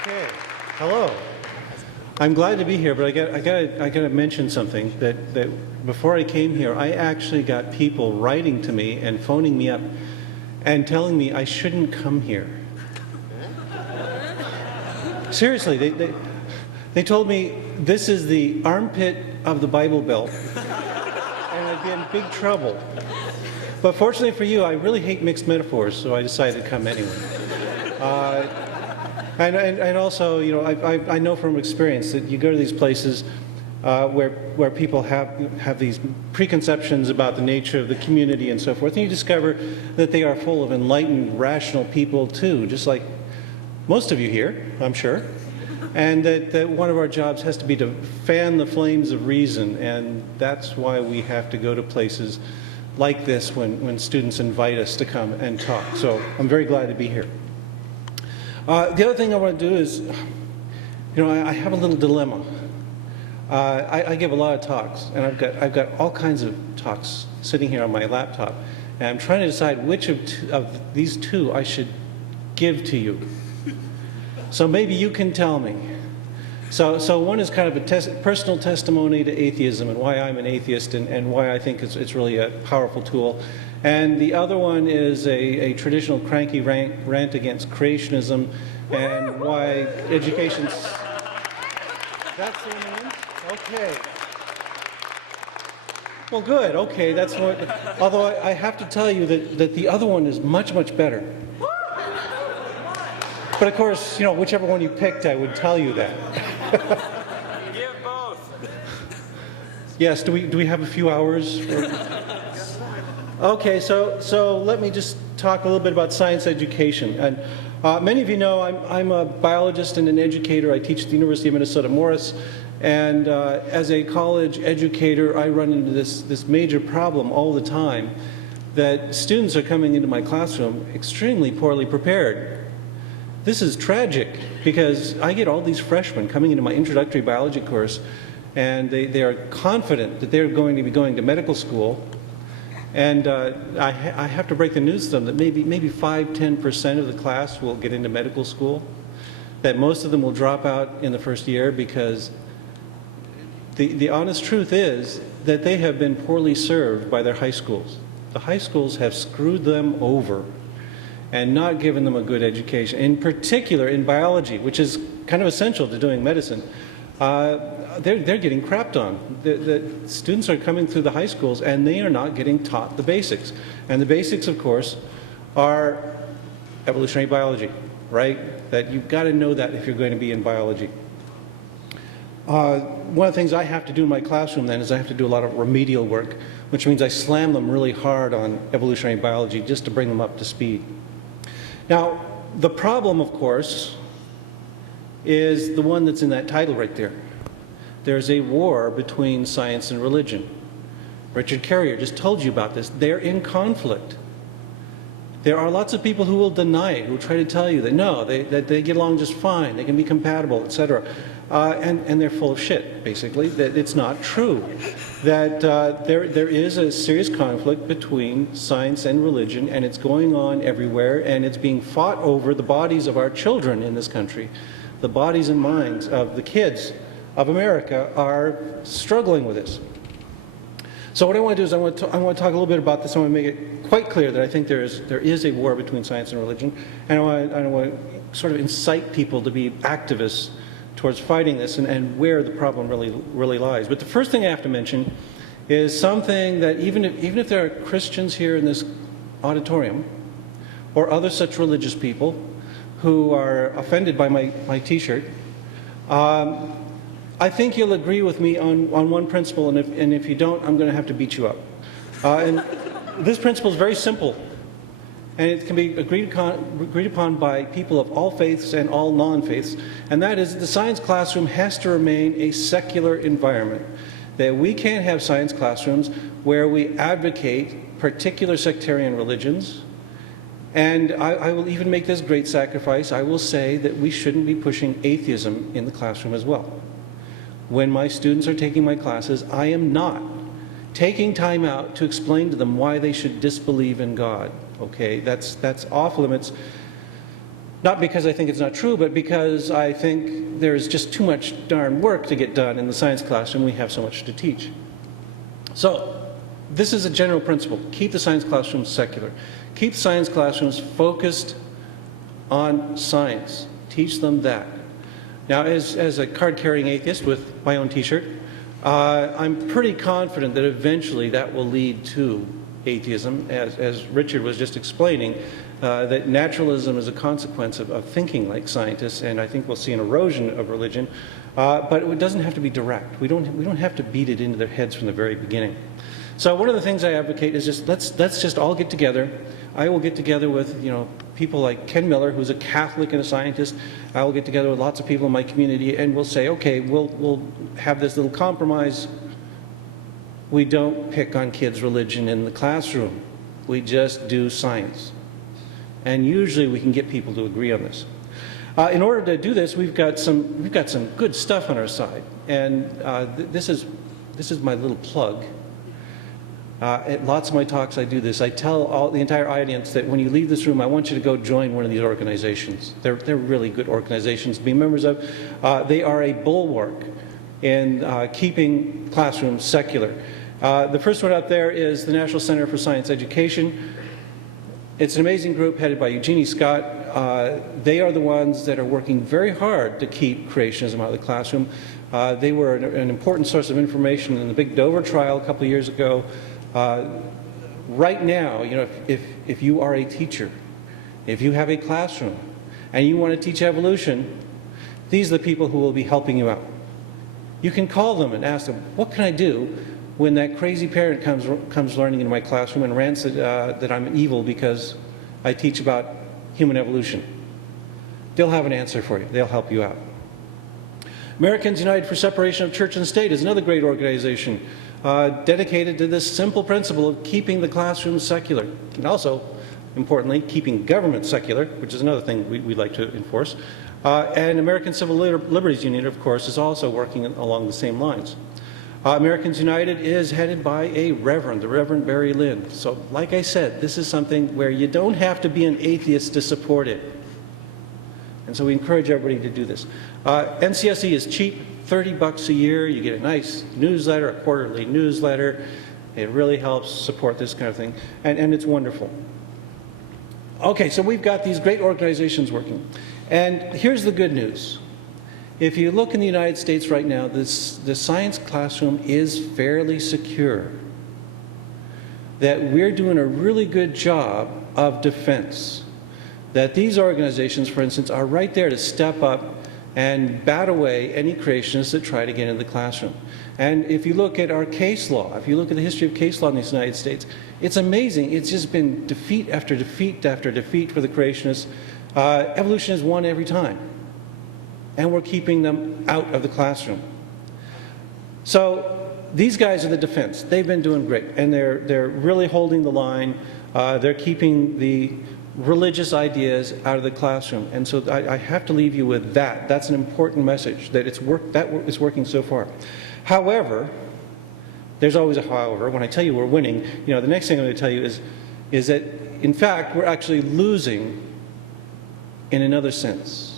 Okay. Hello. I'm glad to be here, but I gotta mention something that before I came here, I actually got people writing to me and phoning me up and telling me I shouldn't come here. Seriously, they told me this is the armpit of the Bible Belt, and I'd be in big trouble. But fortunately for you, I really hate mixed metaphors, so I decided to come anyway. And also, you know, I know from experience that you go to these places where people have these preconceptions about the nature of the community and so forth, and you discover that they are full of enlightened, rational people too, just like most of you here, I'm sure. And that one of our jobs has to be to fan the flames of reason, and that's why we have to go to places like this when students invite us to come and talk. So I'm very glad to be here. The other thing I want to do is, you know, I have a little dilemma. I give a lot of talks, and I've got all kinds of talks sitting here on my laptop, and I'm trying to decide which of these two I should give to you. So maybe you can tell me. So one is kind of a personal testimony to atheism and why I'm an atheist and why I think it's really a powerful tool. And the other one is a traditional cranky rant against creationism and why education's... That's the name? Okay. Well, good. Okay, that's what... Although I have to tell you that the other one is much, much better. But of course, you know, whichever one you picked, I would tell you that. Give both. Yes. Do we have a few hours? Okay. So let me just talk a little bit about science education. And many of you know I'm a biologist and an educator. I teach at the University of Minnesota Morris. And as a college educator, I run into this major problem all the time, that students are coming into my classroom extremely poorly prepared. This is tragic because I get all these freshmen coming into my introductory biology course, and they are confident that they're going to be going to medical school, and I have to break the news to them that maybe 5–10% of the class will get into medical school, that most of them will drop out in the first year because the honest truth is that they have been poorly served by their high schools. The high schools have screwed them over and not given them a good education. In particular, in biology, which is kind of essential to doing medicine, they're getting crapped on. The students are coming through the high schools and they are not getting taught the basics. And the basics, of course, are evolutionary biology, right? That you've got to know that if you're going to be in biology. One of the things I have to do in my classroom then is I have to do a lot of remedial work, which means I slam them really hard on evolutionary biology just to bring them up to speed. Now, the problem, of course, is the one that's in that title right there. There's a war between science and religion. Richard Carrier just told you about this. They're in conflict. There are lots of people who will deny it, who will try to tell you that no, they get along just fine, they can be compatible, etc. And they're full of shit, basically, that it's not true. That there is a serious conflict between science and religion, and it's going on everywhere, and it's being fought over the bodies of our children in this country. The bodies and minds of the kids of America are struggling with this. So what I want to do is I want to talk a little bit about this. I want to make it quite clear that I think there is a war between science and religion, and I want to sort of incite people to be activists towards fighting this and where the problem really lies. But the first thing I have to mention is something that even if there are Christians here in this auditorium or other such religious people who are offended by my t-shirt, I think you'll agree with me on one principle, and if you don't, I'm going to have to beat you up. And this principle is very simple, and it can be agreed upon by people of all faiths and all non-faiths, and that is the science classroom has to remain a secular environment. That we can't have science classrooms where we advocate particular sectarian religions, and I will even make this great sacrifice. I will say that we shouldn't be pushing atheism in the classroom as well. When my students are taking my classes, I am not taking time out to explain to them why they should disbelieve in God. Okay, that's off limits. Not because I think it's not true, but because I think there's just too much darn work to get done in the science classroom. We have so much to teach. So this is a general principle. Keep the science classrooms secular. Keep science classrooms focused on science. Teach them that. Now, as a card-carrying atheist with my own t-shirt, I'm pretty confident that eventually that will lead to atheism, as Richard was just explaining, that naturalism is a consequence of thinking like scientists, and I think we'll see an erosion of religion, but it doesn't have to be direct. We don't have to beat it into their heads from the very beginning. So one of the things I advocate is just let's just all get together. I will get together with people like Ken Miller, who's a Catholic and a scientist. I will get together with lots of people in my community, and we'll say, okay, we'll have this little compromise. We don't pick on kids' religion in the classroom. We just do science. And usually we can get people to agree on this. In order to do this, we've got some good stuff on our side, and this is my little plug. At lots of my talks I do this. I tell the entire audience that when you leave this room, I want you to go join one of these organizations. They're really good organizations to be members of. They are a bulwark in keeping classrooms secular. The first one out there is the National Center for Science Education. It's an amazing group headed by Eugenie Scott. They are the ones that are working very hard to keep creationism out of the classroom. They were an important source of information in the Big Dover trial a couple of years ago. Right now, if you are a teacher, if you have a classroom, and you want to teach evolution, these are the people who will be helping you out. You can call them and ask them, what can I do when that crazy parent comes learning into my classroom and rants that I'm evil because I teach about human evolution? They'll have an answer for you. They'll help you out. Americans United for Separation of Church and State is another great organization dedicated to this simple principle of keeping the classroom secular, and also, importantly, keeping government secular, which is another thing we'd like to enforce. And American Civil Liberties Union, of course, is also working along the same lines. Americans United is headed by a reverend, the Reverend Barry Lynn. So, like I said, this is something where you don't have to be an atheist to support it. And so we encourage everybody to do this. NCSE is cheap, $30 a year. You get a nice newsletter, a quarterly newsletter. It really helps support this kind of thing, and it's wonderful. Okay, so we've got these great organizations working. And here's the good news. If you look in the United States right now, the science classroom is fairly secure. That we're doing a really good job of defense. That these organizations, for instance, are right there to step up and bat away any creationists that try to get into the classroom. And if you look at our case law, if you look at the history of case law in the United States, it's amazing. It's just been defeat after defeat after defeat for the creationists. Evolution has won every time. And we're keeping them out of the classroom. So these guys are the defense. They've been doing great, and they're really holding the line. They're keeping the religious ideas out of the classroom. And so I have to leave you with that. That's an important message, that it's working so far. However, there's always a however. When I tell you we're winning, the next thing I'm going to tell you is that, in fact, we're actually losing in another sense.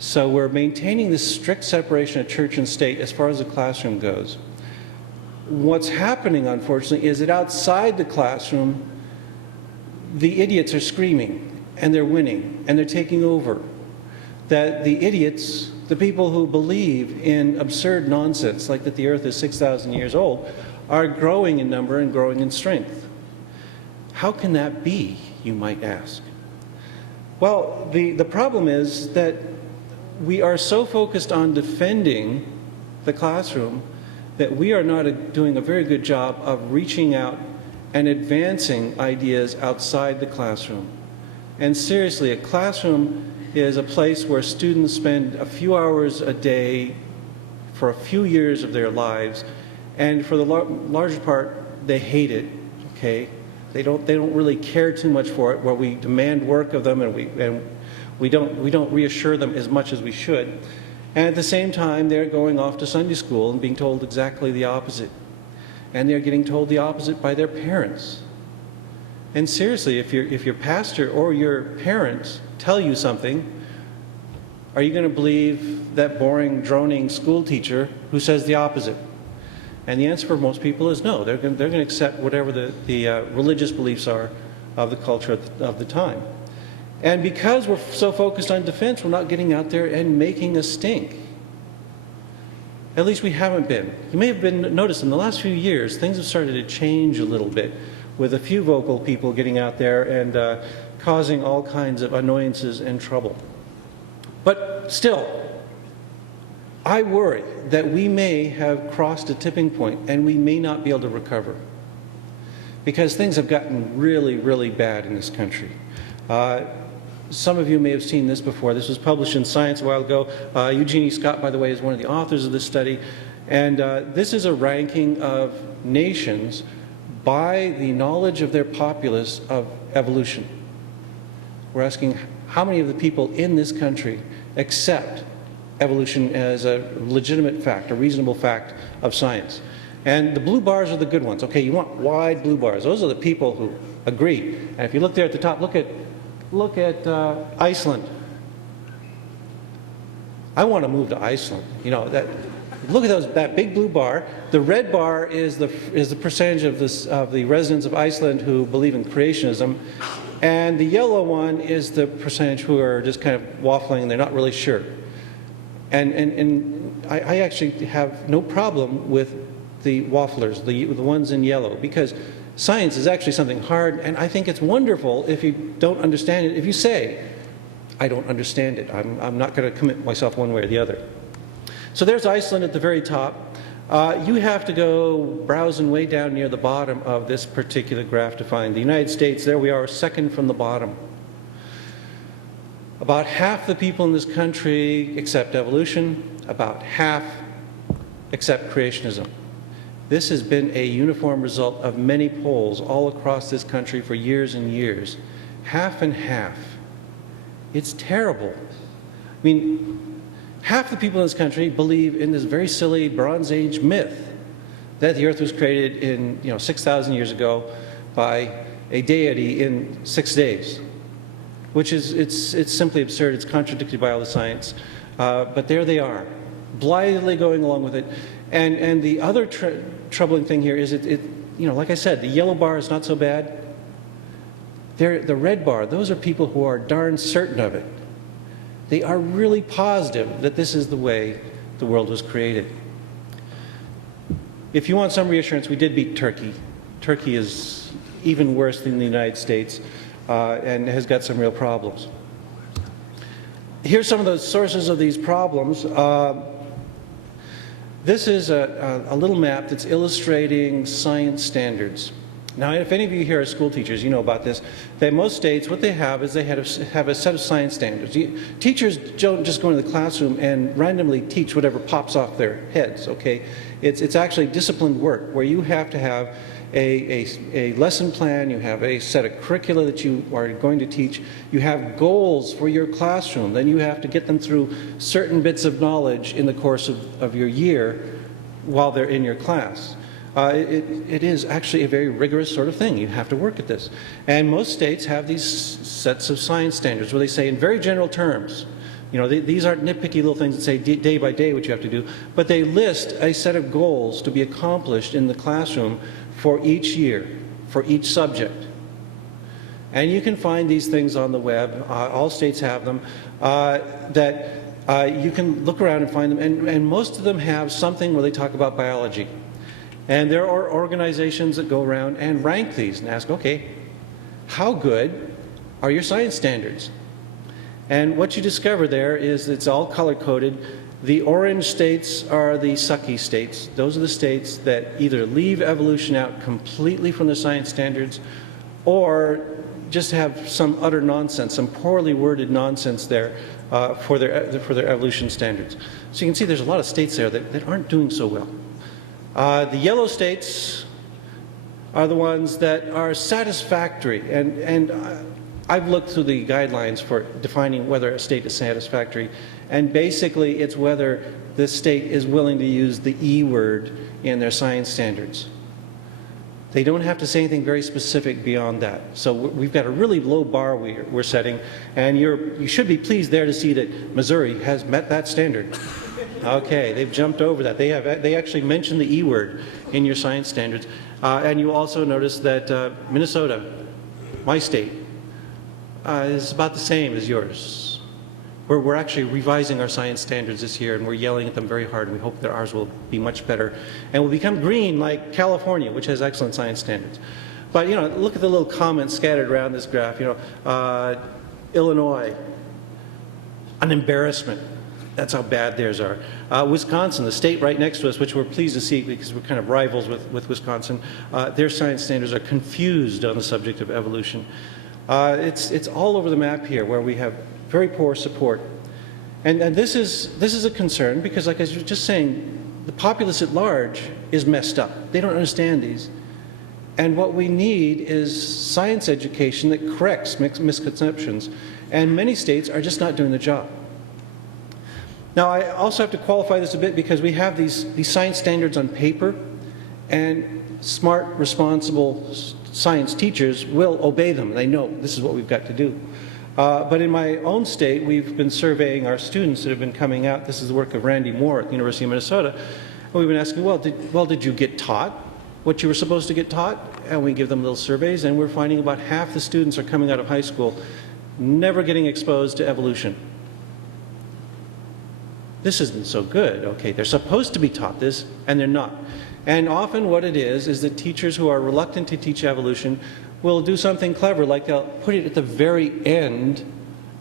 So we're maintaining this strict separation of church and state as far as the classroom goes. What's happening, unfortunately, is that outside the classroom, the idiots are screaming, and they're winning, and they're taking over. That the idiots, the people who believe in absurd nonsense, like that the earth is 6,000 years old, are growing in number and growing in strength. How can that be, you might ask? Well, the problem is that we are so focused on defending the classroom that we are not doing a very good job of reaching out and advancing ideas outside the classroom. And seriously, a classroom is a place where students spend a few hours a day for a few years of their lives, and for the larger part, they hate it, okay? They don't really care too much for it, where we demand work of them and we don't reassure them as much as we should. And at the same time, they're going off to Sunday school and being told exactly the opposite. And they're getting told the opposite by their parents. And seriously, if your pastor or your parents tell you something, are you going to believe that boring, droning school teacher who says the opposite? And the answer for most people is no. They're going to accept whatever the religious beliefs are of the culture of the time. And because we're so focused on defense, we're not getting out there and making a stink. At least we haven't been. You may have noticed in the last few years, things have started to change a little bit, with a few vocal people getting out there and causing all kinds of annoyances and trouble. But still, I worry that we may have crossed a tipping point and we may not be able to recover, because things have gotten really, really bad in this country. Some of you may have seen this before. This was published in Science a while ago. Eugenie Scott, by the way, is one of the authors of this study. And this is a ranking of nations by the knowledge of their populace of evolution. We're asking how many of the people in this country accept evolution as a legitimate fact, a reasonable fact of science. And the blue bars are the good ones. Okay, you want wide blue bars. Those are the people who agree. And if you look there at the top, look at Iceland. I want to move to Iceland. You know, look at that big blue bar. The red bar is the percentage of the residents of Iceland who believe in creationism, and the yellow one is the percentage who are just kind of waffling and they're not really sure. And I actually have no problem with the wafflers, the ones in yellow, because science is actually something hard, and I think it's wonderful if you don't understand it. If you say, I don't understand it, I'm not going to commit myself one way or the other. So there's Iceland at the very top. You have to go browsing way down near the bottom of this particular graph to find the United States. There we are, second from the bottom. About half the people in this country accept evolution, about half accept creationism. This has been a uniform result of many polls all across this country for years and years. Half and half. It's terrible. I mean, half the people in this country believe in this very silly Bronze Age myth that the earth was created in 6,000 years ago by a deity in 6 days, which is it's simply absurd. It's contradicted by all the science. But there they are, blithely going along with it. And the other troubling thing here is like I said, the yellow bar is not so bad. The red bar, those are people who are darn certain of it. They are really positive that this is the way the world was created. If you want some reassurance, we did beat Turkey. Turkey is even worse than the United States and has got some real problems. Here's some of the sources of these problems. This is a little map that's illustrating science standards. Now, if any of you here are school teachers, you know about this, that most states, what they have is they have a set of science standards. Teachers don't just go into the classroom and randomly teach whatever pops off their heads, okay? It's actually disciplined work where you have to have a lesson plan, you have a set of curricula that you are going to teach, you have goals for your classroom, then you have to get them through certain bits of knowledge in the course of your year while they're in your class. It is actually a very rigorous sort of thing. You have to work at this. And most states have these sets of science standards where they say in very general terms, these aren't nitpicky little things that say day by day what you have to do, but they list a set of goals to be accomplished in the classroom for each year, for each subject. And you can find these things on the web. All states have them. That you can look around and find them. And most of them have something where they talk about biology. And there are organizations that go around and rank these and ask, okay, how good are your science standards? And what you discover there is it's all color-coded. The orange states are the sucky states. Those are the states that either leave evolution out completely from their science standards or just have some utter nonsense, some poorly worded nonsense there for their evolution standards. So you can see there's a lot of states there that aren't doing so well. The yellow states are the ones that are satisfactory, and I've looked through the guidelines for defining whether a state is satisfactory, and basically it's whether the state is willing to use the E word in their science standards. They don't have to say anything very specific beyond that. So we've got a really low bar we're setting, and you should be pleased there to see that Missouri has met that standard. Okay, they've jumped over that. They actually mentioned the E word in your science standards. And you also notice that Minnesota, my state, is about the same as yours. We're actually revising our science standards this year, and we're yelling at them very hard. We hope that ours will be much better and will become green like California, which has excellent science standards. But, you know, look at the little comments scattered around this graph. You know, Illinois, an embarrassment. That's how bad theirs are. Wisconsin, the state right next to us, which we're pleased to see because we're kind of rivals with Wisconsin, their science standards are confused on the subject of evolution. It's all over the map here where we have very poor support. And this is a concern because, like I was just saying, the populace at large is messed up. They don't understand these. And what we need is science education that corrects misconceptions. And many states are just not doing the job. Now, I also have to qualify this a bit because we have these science standards on paper, and smart, responsible science teachers will obey them. They know this is what we've got to do. But in my own state, we've been surveying our students that have been coming out. This is the work of Randy Moore at the University of Minnesota. And we've been asking, well, did you get taught what you were supposed to get taught? And we give them little surveys, and we're finding about half the students are coming out of high school never getting exposed to evolution. This isn't so good. Okay, they're supposed to be taught this, and they're not. And often what it is that teachers who are reluctant to teach evolution will do something clever, like they'll put it at the very end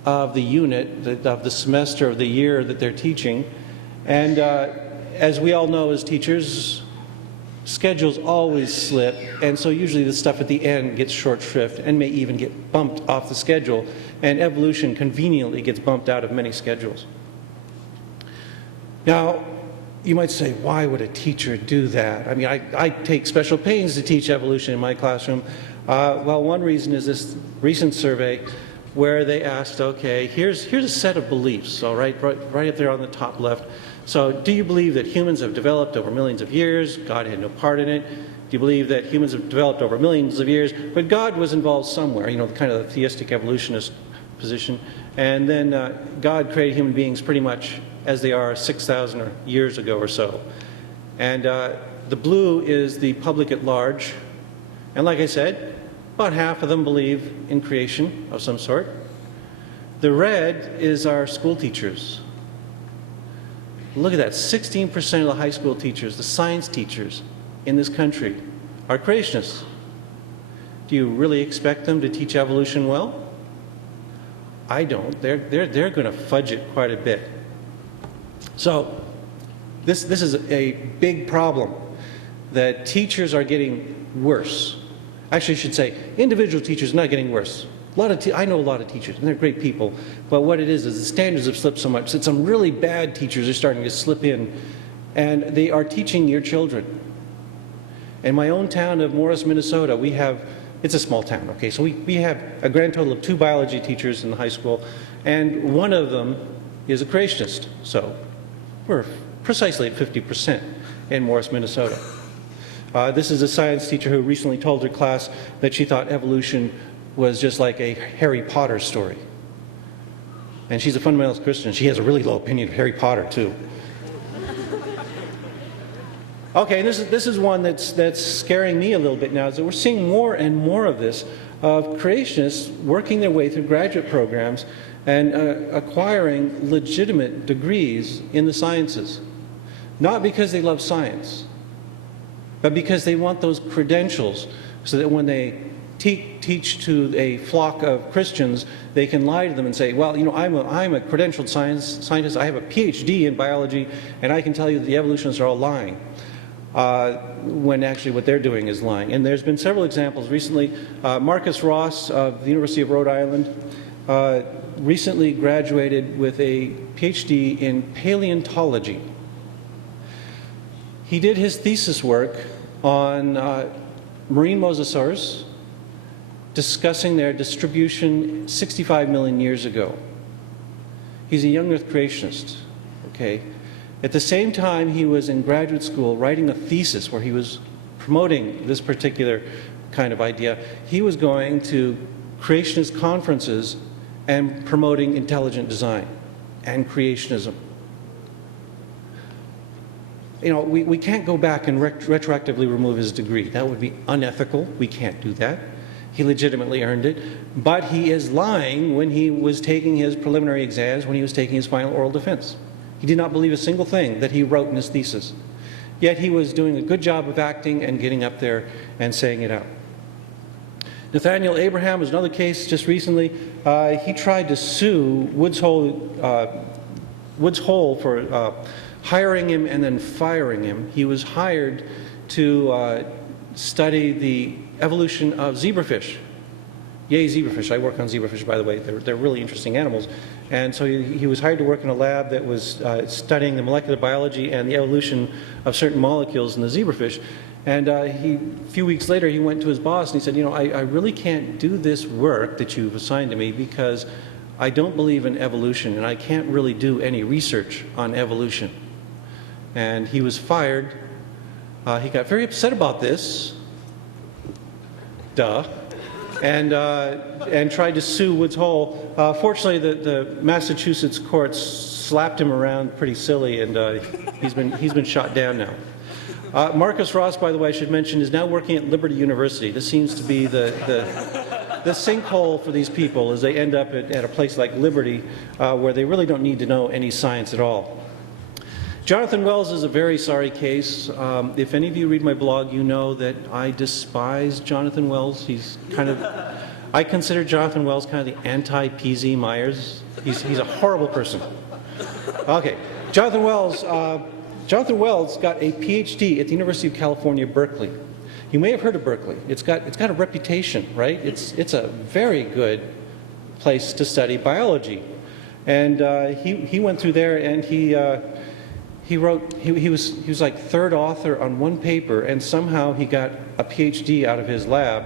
of the unit, of the semester, of the year that they're teaching. And as we all know as teachers, schedules always slip, and so usually the stuff at the end gets short shrift and may even get bumped off the schedule, and evolution conveniently gets bumped out of many schedules. Now, you might say, why would a teacher do that? I mean, I take special pains to teach evolution in my classroom. Well, one reason is this recent survey where they asked, okay, here's a set of beliefs, all right up there on the top left. So do you believe that humans have developed over millions of years? God had no part in it. Do you believe that humans have developed over millions of years, but God was involved somewhere, you know, kind of the theistic evolutionist position. And then God created human beings pretty much as they are 6,000 years ago or so. And the blue is the public at large. And like I said, about half of them believe in creation of some sort. The red is our school teachers. Look at that, 16% of the high school teachers, the science teachers in this country, are creationists. Do you really expect them to teach evolution well? I don't. They're going to fudge it quite a bit. So this is a big problem, that teachers are getting worse. Actually, I should say individual teachers are not getting worse. I know a lot of teachers, and they're great people, but what it is the standards have slipped so much that some really bad teachers are starting to slip in, and they are teaching your children. In my own town of Morris, Minnesota, it's a small town, okay, so we have a grand total of 2 biology teachers in the high school, and one of them is a creationist. So we're precisely at 50% in Morris, Minnesota. This is a science teacher who recently told her class that she thought evolution was just like a Harry Potter story. And she's a fundamentalist Christian. She has a really low opinion of Harry Potter, too. Okay, and this is one that's scaring me a little bit now, is that we're seeing more and more of this, of creationists working their way through graduate programs and acquiring legitimate degrees in the sciences. Not because they love science, but because they want those credentials so that when they teach to a flock of Christians, they can lie to them and say, well, you know, I'm a credentialed scientist, I have a PhD in biology, and I can tell you that the evolutionists are all lying. When actually what they're doing is lying. And there's been several examples recently. Marcus Ross of the University of Rhode Island recently graduated with a PhD in paleontology. He did his thesis work on marine mosasaurs, discussing their distribution 65 million years ago. He's a young earth creationist, okay? At the same time, he was in graduate school writing a thesis where he was promoting this particular kind of idea, he was going to creationist conferences and promoting intelligent design and creationism. You know, we can't go back and retroactively remove his degree. That would be unethical. We can't do that. He legitimately earned it. But he is lying when he was taking his preliminary exams, when he was taking his final oral defense. He did not believe a single thing that he wrote in his thesis. Yet he was doing a good job of acting and getting up there and saying it out. Nathaniel Abraham was another case just recently. He tried to sue Woods Hole for hiring him and then firing him. He was hired to study the evolution of zebrafish. Yay, zebrafish. I work on zebrafish, by the way. They're really interesting animals. And so he was hired to work in a lab that was studying the molecular biology and the evolution of certain molecules in the zebrafish. And a few weeks later, he went to his boss and he said, you know, I really can't do this work that you've assigned to me because I don't believe in evolution and I can't really do any research on evolution. And he was fired. He got very upset about this. Duh. And tried to sue Woods Hole. Fortunately, the Massachusetts courts slapped him around pretty silly, and he's been shot down now. Marcus Ross, by the way, I should mention, is now working at Liberty University. This seems to be the sinkhole for these people as they end up at a place like Liberty, where they really don't need to know any science at all. Jonathan Wells is a very sorry case. If any of you read my blog, you know that I despise Jonathan Wells. He's kind of, I consider Jonathan Wells kind of the anti-P.Z. Myers. He's a horrible person. Okay, Jonathan Wells got a PhD at the University of California, Berkeley. You may have heard of Berkeley. It's got a reputation, right? It's a very good place to study biology. And he went through there and he was like third author on one paper, and somehow he got a PhD out of his lab,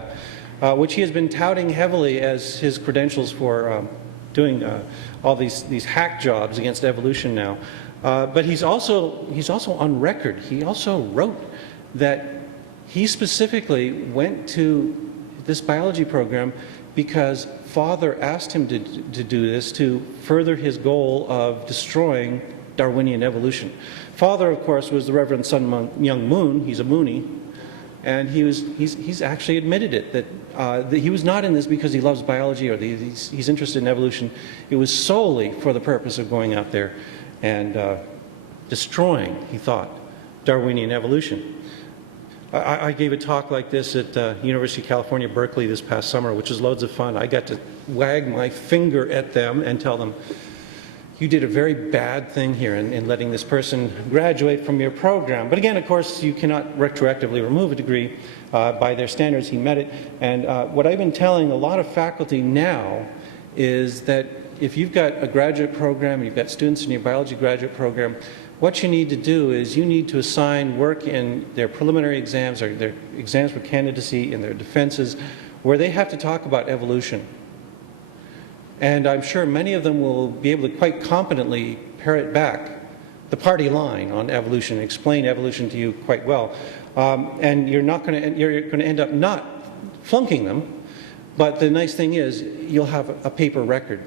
which he has been touting heavily as his credentials for doing all these hack jobs against evolution now. But he's also on record. He also wrote that he specifically went to this biology program because Father asked him to do this to further his goal of destroying Darwinian evolution. Father, of course, was the Reverend Sun Myung Moon. He's a Moonie, and he's actually admitted it that he was not in this because he loves biology or he's interested in evolution. It was solely for the purpose of going out there and destroying, he thought, Darwinian evolution. I gave a talk like this at University of California, Berkeley this past summer, which was loads of fun. I got to wag my finger at them and tell them, you did a very bad thing here in letting this person graduate from your program. But again, of course, you cannot retroactively remove a degree. By their standards, he met it. And what I've been telling a lot of faculty now is that if you've got a graduate program, and you've got students in your biology graduate program, what you need to do is you need to assign work in their preliminary exams or their exams for candidacy and their defenses where they have to talk about evolution. And I'm sure many of them will be able to quite competently parrot back the party line on evolution, explain evolution to you quite well. And you're going to end up not flunking them, but the nice thing is you'll have a paper record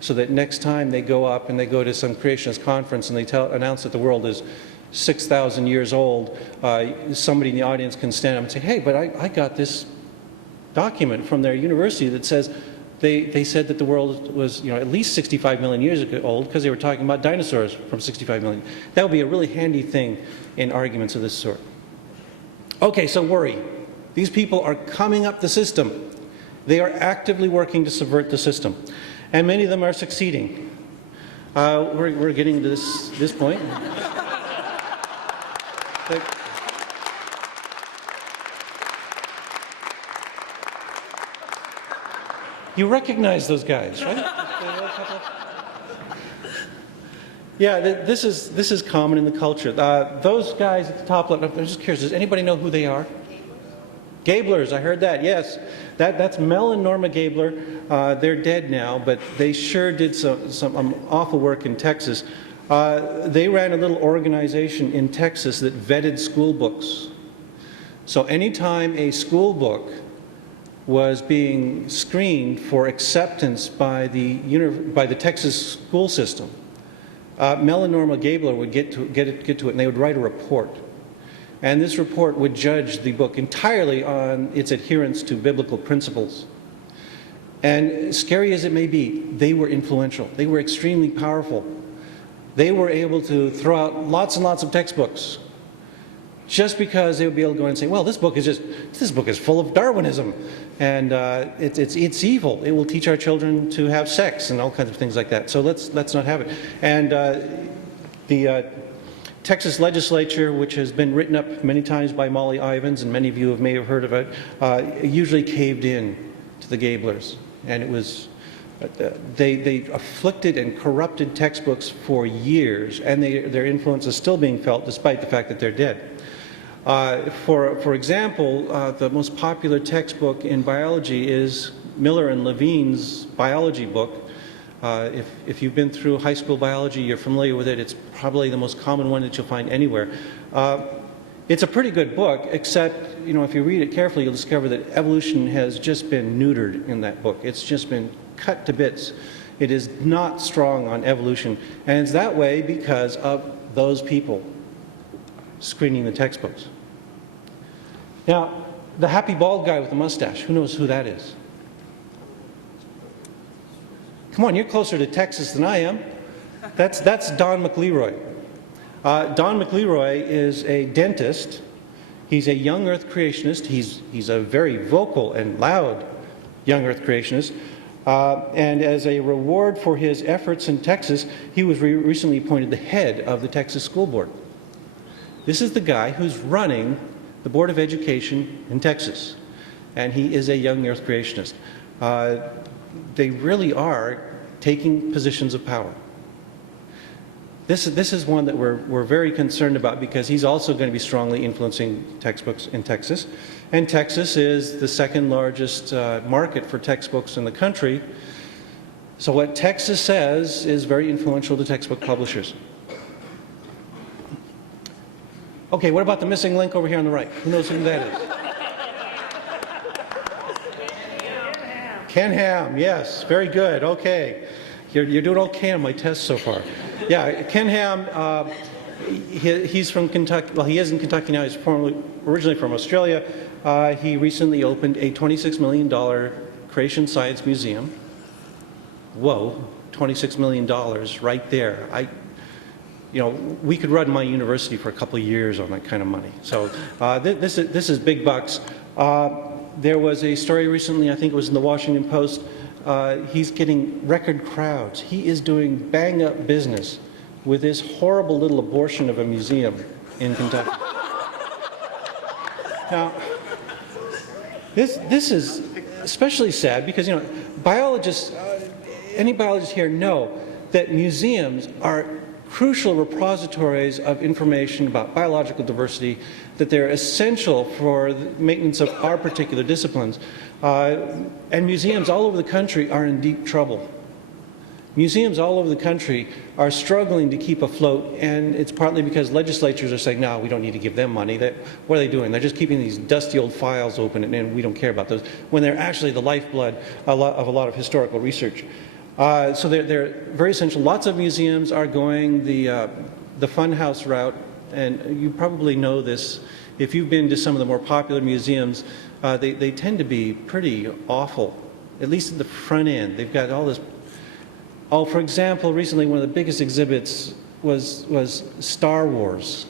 so that next time they go up and they go to some creationist conference and they announce that the world is 6,000 years old, somebody in the audience can stand up and say, hey, but I got this document from their university that says they said that the world was, at least 65 million years old because they were talking about dinosaurs from 65 million. That would be a really handy thing in arguments of this sort. Okay, so worry. These people are coming up the system. They are actively working to subvert the system. And many of them are succeeding. We're getting to this point. You recognize those guys, right? Yeah, this is common in the culture. Those guys at the top left, I'm just curious, does anybody know who they are? Gablers, I heard that, yes. That's Mel and Norma Gabler. They're dead now, but they sure did some awful work in Texas. They ran a little organization in Texas that vetted school books. So anytime a school book was being screened for acceptance by the Texas school system, Mel and Norma Gabler would get to it, and they would write a report. And this report would judge the book entirely on its adherence to biblical principles. And scary as it may be, they were influential. They were extremely powerful. They were able to throw out lots and lots of textbooks just because they would be able to go and say, well, this book is full of Darwinism, and it's evil. It will teach our children to have sex and all kinds of things like that. So let's not have it. And the Texas legislature, which has been written up many times by Molly Ivins, and many of you may have heard of it, usually caved in to the Gablers. And it was, they afflicted and corrupted textbooks for years, and their influence is still being felt despite the fact that they're dead. For example, the most popular textbook in biology is Miller and Levine's biology book. If you've been through high school biology, you're familiar with it. It's probably the most common one that you'll find anywhere. It's a pretty good book, except, if you read it carefully, you'll discover that evolution has just been neutered in that book. It's just been cut to bits. It is not strong on evolution, and it's that way because of those people screening the textbooks. Now, the happy bald guy with the mustache, who knows who that is? Come on, you're closer to Texas than I am. That's Don McLeroy. Don McLeroy is a dentist. He's a young earth creationist. He's a very vocal and loud young earth creationist. And as a reward for his efforts in Texas, he was recently appointed the head of the Texas School Board. This is the guy who's running the Board of Education in Texas, and he is a young earth creationist. They really are taking positions of power. This is one that we're very concerned about, because he's also going to be strongly influencing textbooks in Texas. And Texas is the second largest market for textbooks in the country. So what Texas says is very influential to textbook publishers. Okay, what about the missing link over here on the right? Who knows who that is? Ken Ham, yes, very good, okay. You're doing okay on my test so far. Yeah, Ken Ham, he's from Kentucky. Well, he is in Kentucky now. He's originally from Australia. He recently opened a $26 million creation science museum. Whoa, $26 million right there. We could run my university for a couple of years on that kind of money. So this is big bucks. There was a story recently, I think it was in the Washington Post. He's getting record crowds. He is doing bang-up business with this horrible little abortion of a museum in Kentucky. Now, this is especially sad because, biologists, any biologists here know that museums are crucial repositories of information about biological diversity, that they're essential for the maintenance of our particular disciplines. And museums all over the country are in deep trouble. Museums all over the country are struggling to keep afloat, and it's partly because legislatures are saying, no, we don't need to give them money. What are they doing? They're just keeping these dusty old files open, and we don't care about those, when they're actually the lifeblood of a lot of historical research. So they're very essential. Lots of museums are going the funhouse route, and you probably know this. If you've been to some of the more popular museums, they tend to be pretty awful, at least at the front end. They've got all this. Oh, for example, recently one of the biggest exhibits was Star Wars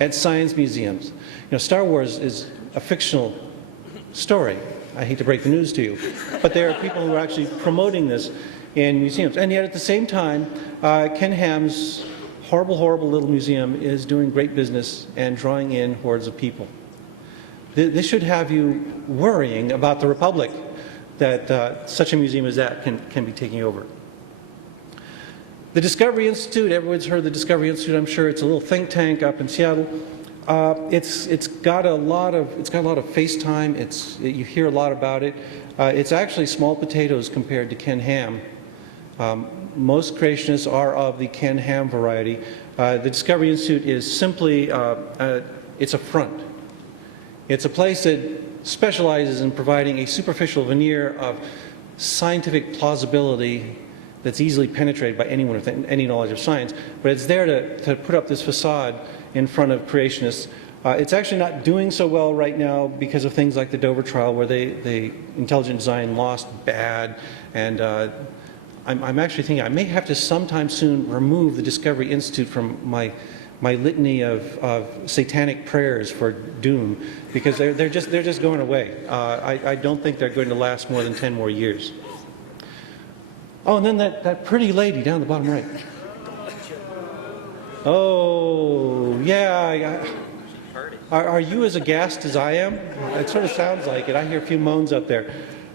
at science museums. Star Wars is a fictional story. I hate to break the news to you, but there are people who are actually promoting this in museums. And yet at the same time, Ken Ham's horrible, horrible little museum is doing great business and drawing in hordes of people. This should have you worrying about the Republic that such a museum as that can be taking over. The Discovery Institute, everyone's heard of the Discovery Institute, I'm sure. It's a little think tank up in Seattle. It's got a lot of face time. You hear a lot about it. It's actually small potatoes compared to Ken Ham. Most creationists are of the Ken Ham variety. The Discovery Institute is simply it's a front. It's a place that specializes in providing a superficial veneer of scientific plausibility that's easily penetrated by anyone with any knowledge of science, but it's there to put up this facade in front of creationists. It's actually not doing so well right now because of things like the Dover trial, where the intelligent design lost bad, and I'm actually thinking I may have to sometime soon remove the Discovery Institute from my litany of satanic prayers for doom, because they're just going away. I don't think they're going to last more than 10 more years. Oh, and then that pretty lady down the bottom right. Oh, yeah. Are you as aghast as I am? It sort of sounds like it. I hear a few moans up there.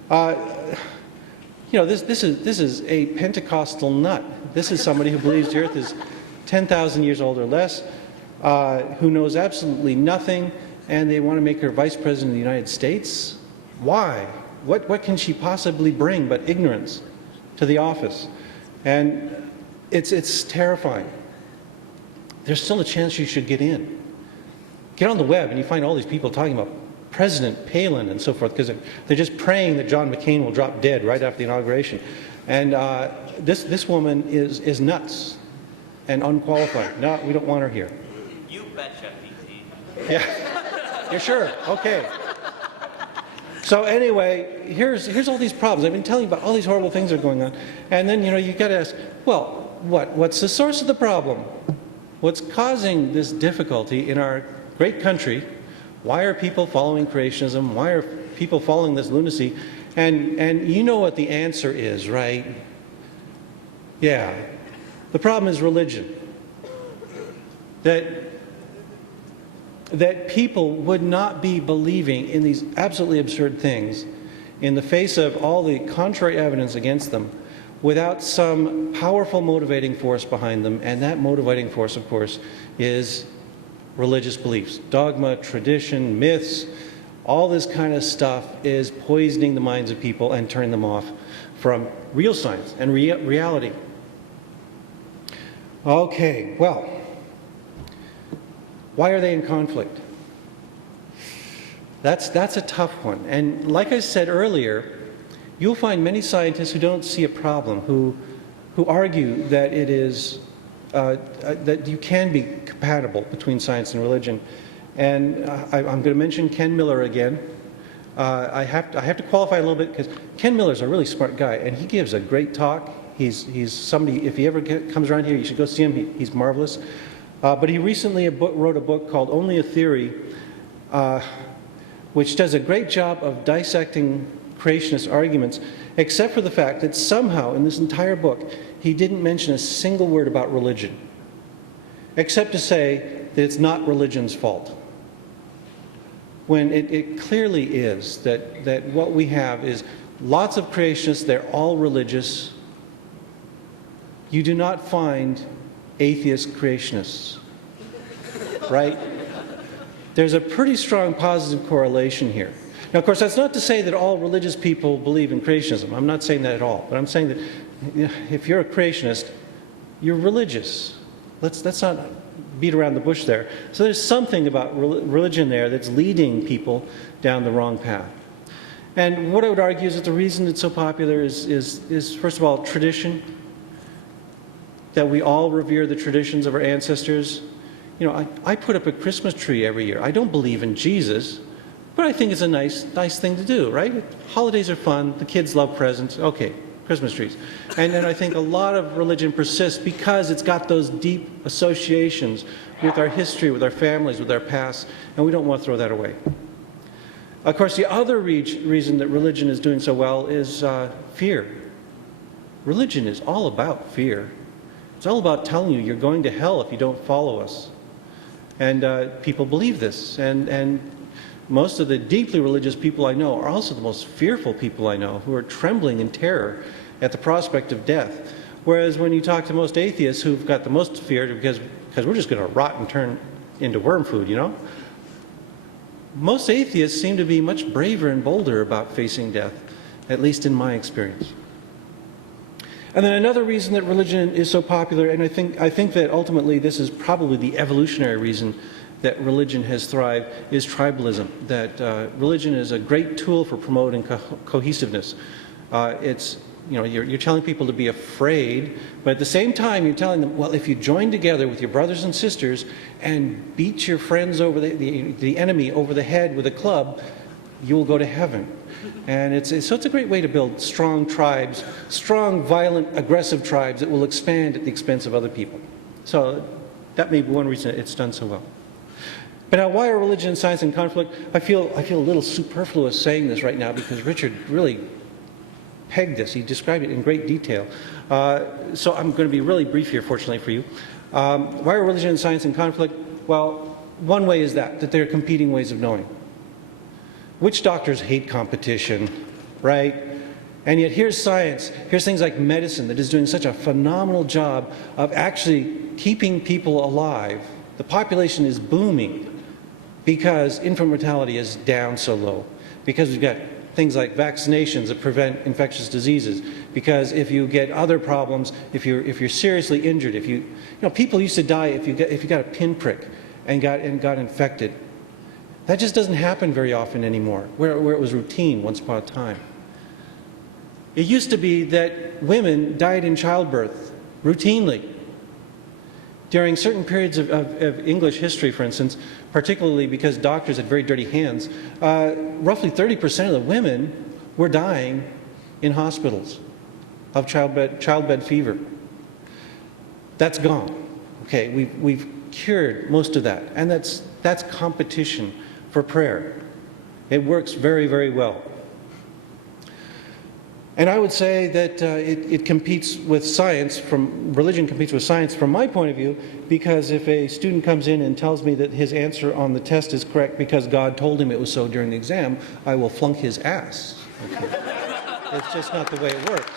You know, this is a Pentecostal nut. This is somebody who believes the earth is 10,000 years old or less, who knows absolutely nothing, and they want to make her vice president of the United States? Why? What can she possibly bring but ignorance to the office? And it's terrifying. There's still a chance you should get in. Get on the web and you find all these people talking about President Palin and so forth, because they're just praying that John McCain will drop dead right after the inauguration. And this woman is nuts and unqualified. No, we don't want her here. You betcha, PT. Yeah. You're sure? Okay. So anyway, here's all these problems. I've been telling you about all these horrible things that are going on. And then, you know, you've got to ask, well, what's the source of the problem? What's causing this difficulty in our great country? Why are people following creationism? Why are people following this lunacy? And you know what the answer is, right? Yeah. The problem is religion. That people would not be believing in these absolutely absurd things in the face of all the contrary evidence against them without some powerful motivating force behind them. And that motivating force, of course, is religious beliefs. Dogma, tradition, myths, all this kind of stuff is poisoning the minds of people and turning them off from real science and reality. Okay, well, why are they in conflict? That's a tough one. And like I said earlier, you'll find many scientists who don't see a problem, who argue that it is that you can be compatible between science and religion. And I'm going to mention Ken Miller again. I have to qualify a little bit, because Ken Miller's a really smart guy, and he gives a great talk. He's somebody, if he ever comes around here, you should go see him. He's marvelous. But he recently wrote a book called Only a Theory, which does a great job of dissecting creationist arguments, except for the fact that somehow in this entire book he didn't mention a single word about religion, except to say that it's not religion's fault, when it clearly is that what we have is lots of creationists. They're all religious. You do not find atheist creationists, right? There's a pretty strong positive correlation here. Now, of course, that's not to say that all religious people believe in creationism. I'm not saying that at all. But I'm saying that, you know, if you're a creationist, you're religious. Let's not beat around the bush there. So there's something about religion there that's leading people down the wrong path. And what I would argue is that the reason it's so popular is first of all, tradition, that we all revere the traditions of our ancestors. You know, I put up a Christmas tree every year. I don't believe in Jesus, but I think it's a nice thing to do, right? Holidays are fun. The kids love presents. Okay, Christmas trees. And then I think a lot of religion persists because it's got those deep associations with our history, with our families, with our past, and we don't want to throw that away. Of course, the other reason that religion is doing so well is fear. Religion is all about fear. It's all about telling you you're going to hell if you don't follow us. And people believe this. And most of the deeply religious people I know are also the most fearful people I know, who are trembling in terror at the prospect of death. Whereas when you talk to most atheists, who've got the most fear because we're just going to rot and turn into worm food, you know? Most atheists seem to be much braver and bolder about facing death, at least in my experience. And then another reason that religion is so popular, and I think that ultimately this is probably the evolutionary reason, that religion has thrived is tribalism, that religion is a great tool for promoting cohesiveness. You're telling people to be afraid, but at the same time you're telling them, well, if you join together with your brothers and sisters and beat your friends over the enemy over the head with a club, you will go to heaven. And so it's a great way to build strong tribes, strong, violent, aggressive tribes that will expand at the expense of other people. So that may be one reason it's done so well. But now, why are religion and science in conflict? I feel a little superfluous saying this right now because Richard really pegged this. He described it in great detail. So I'm going to be really brief here, fortunately for you. Why are religion and science in conflict? Well, one way is that they're competing ways of knowing. Witch doctors hate competition, right? And yet here's science, here's things like medicine that is doing such a phenomenal job of actually keeping people alive. The population is booming because infant mortality is down so low, because we've got things like vaccinations that prevent infectious diseases, because if you get other problems, if you're seriously injured, people used to die if you got a pinprick and got infected. That just doesn't happen very often anymore, where it was routine once upon a time. It used to be that women died in childbirth routinely. During certain periods of English history, for instance, particularly because doctors had very dirty hands, roughly 30% of the women were dying in hospitals of childbed fever. That's gone. Okay, we've cured most of that, and that's competition for prayer. It works very, very well. And I would say that it competes with science, religion competes with science from my point of view, because if a student comes in and tells me that his answer on the test is correct because God told him it was so during the exam, I will flunk his ass. Okay. It's just not the way it works.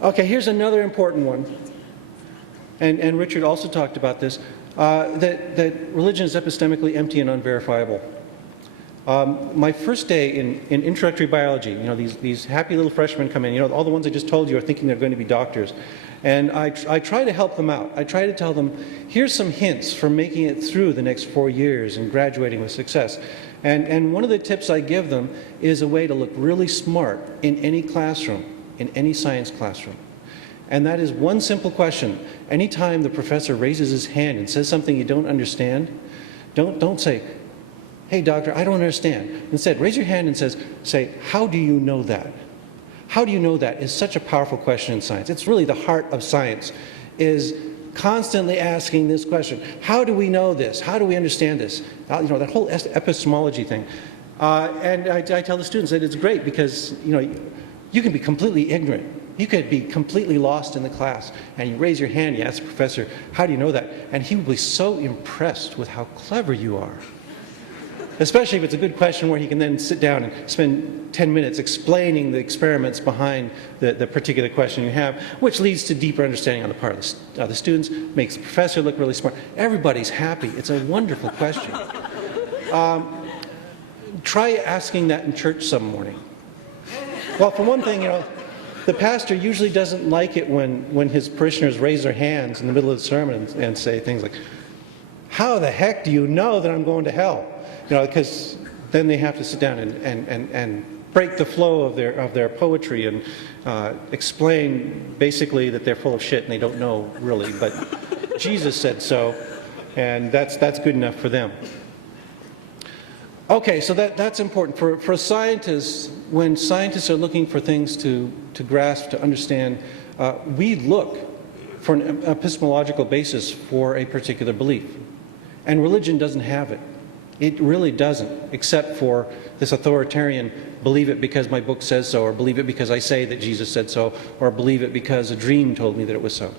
Okay, here's another important one. And Richard also talked about this, that religion is epistemically empty and unverifiable. My first day in introductory biology, these happy little freshmen come in, all the ones I just told you are thinking they're going to be doctors. And I try to help them out. I try to tell them, here's some hints for making it through the next 4 years and graduating with success. And one of the tips I give them is a way to look really smart in any classroom, in any science classroom. And that is one simple question. Anytime the professor raises his hand and says something you don't understand, don't say, hey doctor, I don't understand. Instead, raise your hand and say, how do you know that? How do you know that is such a powerful question in science. It's really the heart of science, is constantly asking this question. How do we know this? How do we understand this? That whole epistemology thing. And I tell the students that it's great because, you can be completely ignorant. You could be completely lost in the class, and you raise your hand, you ask the professor, how do you know that? And he will be so impressed with how clever you are. Especially if it's a good question where he can then sit down and spend 10 minutes explaining the experiments behind the particular question you have, which leads to deeper understanding on the part of the students, makes the professor look really smart. Everybody's happy. It's a wonderful question. Try asking that in church some morning. Well, for one thing, the pastor usually doesn't like it when his parishioners raise their hands in the middle of the sermon and say things like, how the heck do you know that I'm going to hell? Because then they have to sit down and break the flow of their poetry and explain basically that they're full of shit and they don't know really, but Jesus said so, and that's good enough for them. Okay, so that's important. For scientists, when scientists are looking for things to grasp, to understand, we look for an epistemological basis for a particular belief. And religion doesn't have it. It really doesn't, except for this authoritarian, believe it because my book says so, or believe it because I say that Jesus said so, or believe it because a dream told me that it was so.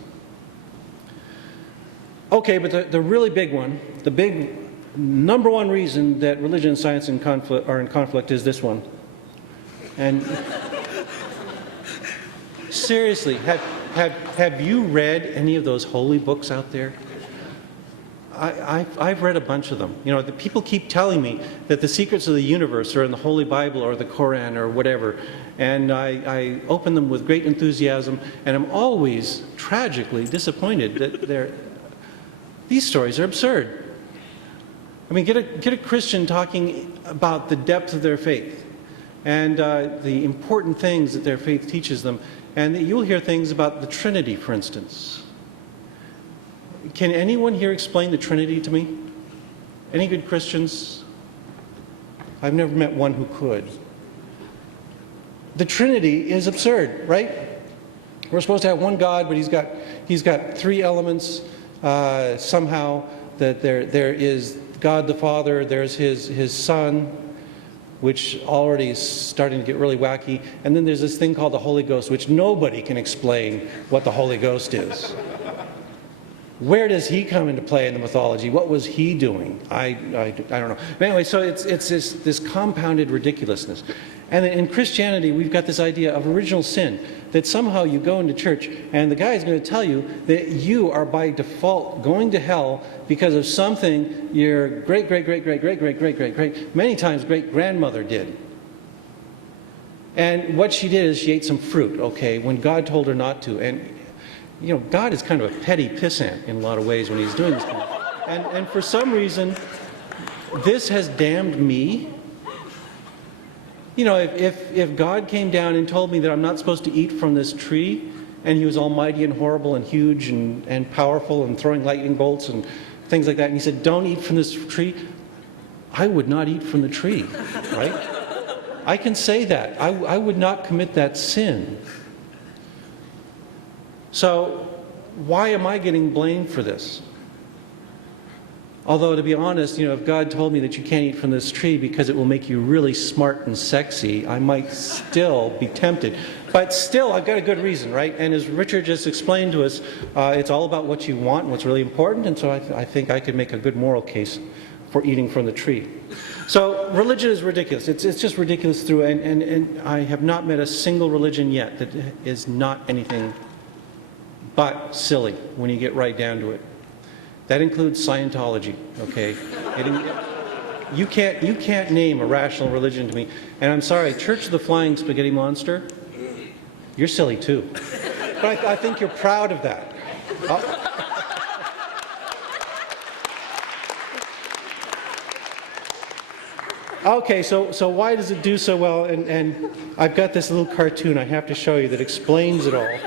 Okay, but the really big one, the big number one reason that religion and science are in conflict is this one. And seriously, have you read any of those holy books out there? I've read a bunch of them. You know, the people keep telling me that the secrets of the universe are in the Holy Bible or the Koran or whatever, and I open them with great enthusiasm, and I'm always tragically disappointed that these stories are absurd. I mean, get a Christian talking about the depth of their faith and the important things that their faith teaches them, and you'll hear things about the Trinity, for instance. Can anyone here explain the Trinity to me? Any good Christians? I've never met one who could. The Trinity is absurd, right? We're supposed to have one God, but he's got three elements somehow. That there is God the Father, there's his Son, which already is starting to get really wacky, and then there's this thing called the Holy Ghost, which nobody can explain what the Holy Ghost is. Where does he come into play in the mythology? What was he doing? I don't know. But anyway, so it's this compounded ridiculousness. And in Christianity, we've got this idea of original sin, that somehow you go into church and the guy is going to tell you that you are by default going to hell because of something your great, many times great-grandmother did. And what she did is she ate some fruit, okay, when God told her not to. And you know, God is kind of a petty pissant in a lot of ways when he's doing this kind of thing. And for some reason, this has damned me. You know, if God came down and told me that I'm not supposed to eat from this tree, and he was almighty and horrible and huge and powerful and throwing lightning bolts and things like that, and he said, don't eat from this tree, I would not eat from the tree, right? I can say that. I would not commit that sin. So, why am I getting blamed for this? Although, to be honest, you know, if God told me that you can't eat from this tree because it will make you really smart and sexy, I might still be tempted. But still, I've got a good reason, right? And as Richard just explained to us, it's all about what you want and what's really important, and so I think I could make a good moral case for eating from the tree. So, religion is ridiculous. It's just ridiculous through, and I have not met a single religion yet that is not anything but silly when you get right down to it. That includes Scientology, okay? You can't name a rational religion to me. And I'm sorry, Church of the Flying Spaghetti Monster, you're silly too. But I think you're proud of that. Okay, so why does it do so well? And I've got this little cartoon I have to show you that explains it all.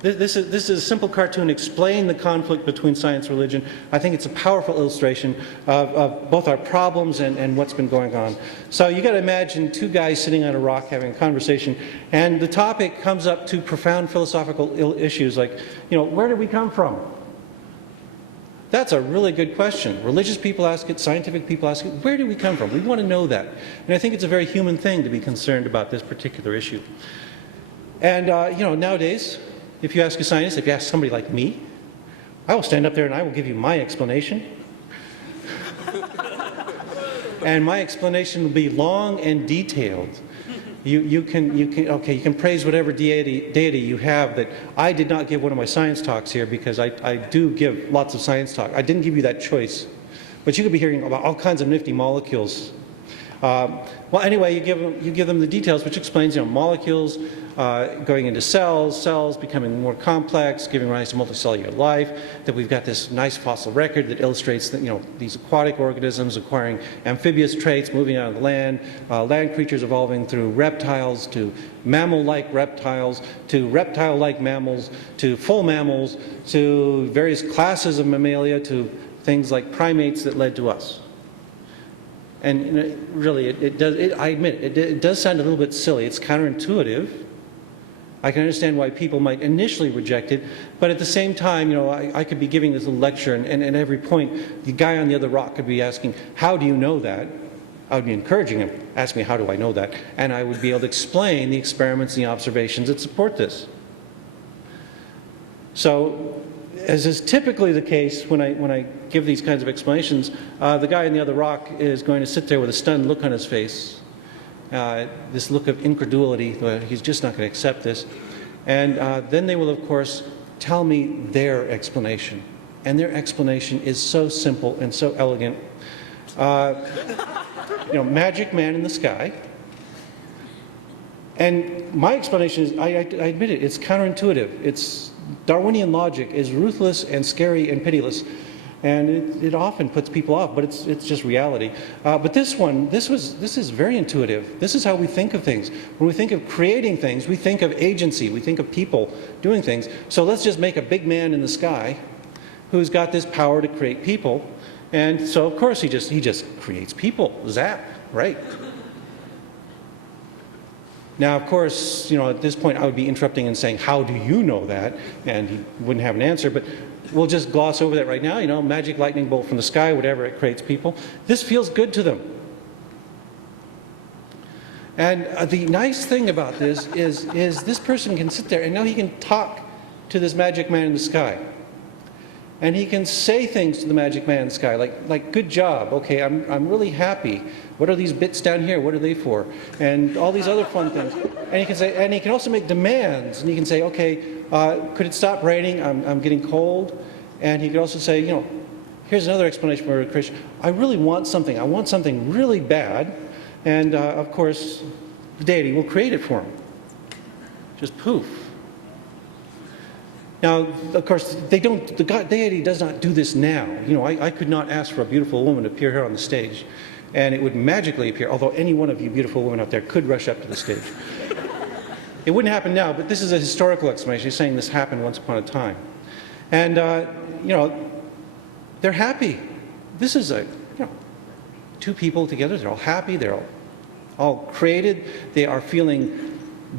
This is a simple cartoon explaining the conflict between science and religion. I think it's a powerful illustration of both our problems and what's been going on. So you got to imagine two guys sitting on a rock having a conversation, and the topic comes up to profound philosophical issues like, you know, where did we come from? That's a really good question. Religious people ask it, scientific people ask it, where did we come from? We want to know that. And I think it's a very human thing to be concerned about this particular issue. And, you know, nowadays, if you ask a scientist, if you ask somebody like me, I will stand up there and I will give you my explanation. And my explanation will be long and detailed. You can praise whatever deity you have. That I did not give one of my science talks here because I do give lots of science talk. I didn't give you that choice. But you could be hearing about all kinds of nifty molecules. Well, anyway, you give them the details, which explains, you know, molecules going into cells becoming more complex, giving rise to multicellular life. That we've got this nice fossil record that illustrates that, you know, these aquatic organisms acquiring amphibious traits, moving out of the land creatures evolving through reptiles to mammal-like reptiles to reptile-like mammals to full mammals to various classes of mammalia to things like primates that led to us. And really, I admit, it does sound a little bit silly. It's counterintuitive. I can understand why people might initially reject it, but at the same time, you know, I could be giving this little lecture, and at every point, the guy on the other rock could be asking, how do you know that? I would be encouraging him, ask me, how do I know that? And I would be able to explain the experiments and the observations that support this. So, as is typically the case when I give these kinds of explanations, the guy on the other rock is going to sit there with a stunned look on his face, this look of incredulity. He's just not going to accept this. And then they will, of course, tell me their explanation. And their explanation is so simple and so elegant. Magic man in the sky. And my explanation is, I admit it, it's counterintuitive. It's Darwinian logic is ruthless and scary and pitiless. And it often puts people off, but it's just reality. But this is very intuitive. This is how we think of things. When we think of creating things, we think of agency. We think of people doing things. So let's just make a big man in the sky who's got this power to create people. And so, of course, he just creates people. Zap, right? Now, of course, at this point I would be interrupting and saying, how do you know that? And he wouldn't have an answer, but we'll just gloss over that right now. Magic lightning bolt from the sky, whatever, it creates people. This feels good to them. And the nice thing about this is this person can sit there and now he can talk to this magic man in the sky. And he can say things to the magic man in the sky, like good job, okay, I'm really happy. What are these bits down here? What are they for? And all these other fun things. And he can also make demands. And he can say, okay, could it stop raining? I'm getting cold. And he could also say, here's another explanation for creation. I really want something. I want something really bad. And of course, the deity will create it for him. Just poof. Now, of course, the deity does not do this now. I could not ask for a beautiful woman to appear here on the stage, and it would magically appear, although any one of you beautiful women out there could rush up to the stage. It wouldn't happen now, but this is a historical explanation. He's saying this happened once upon a time. And, they're happy. This is two people together. They're all happy. They're all created. They are feeling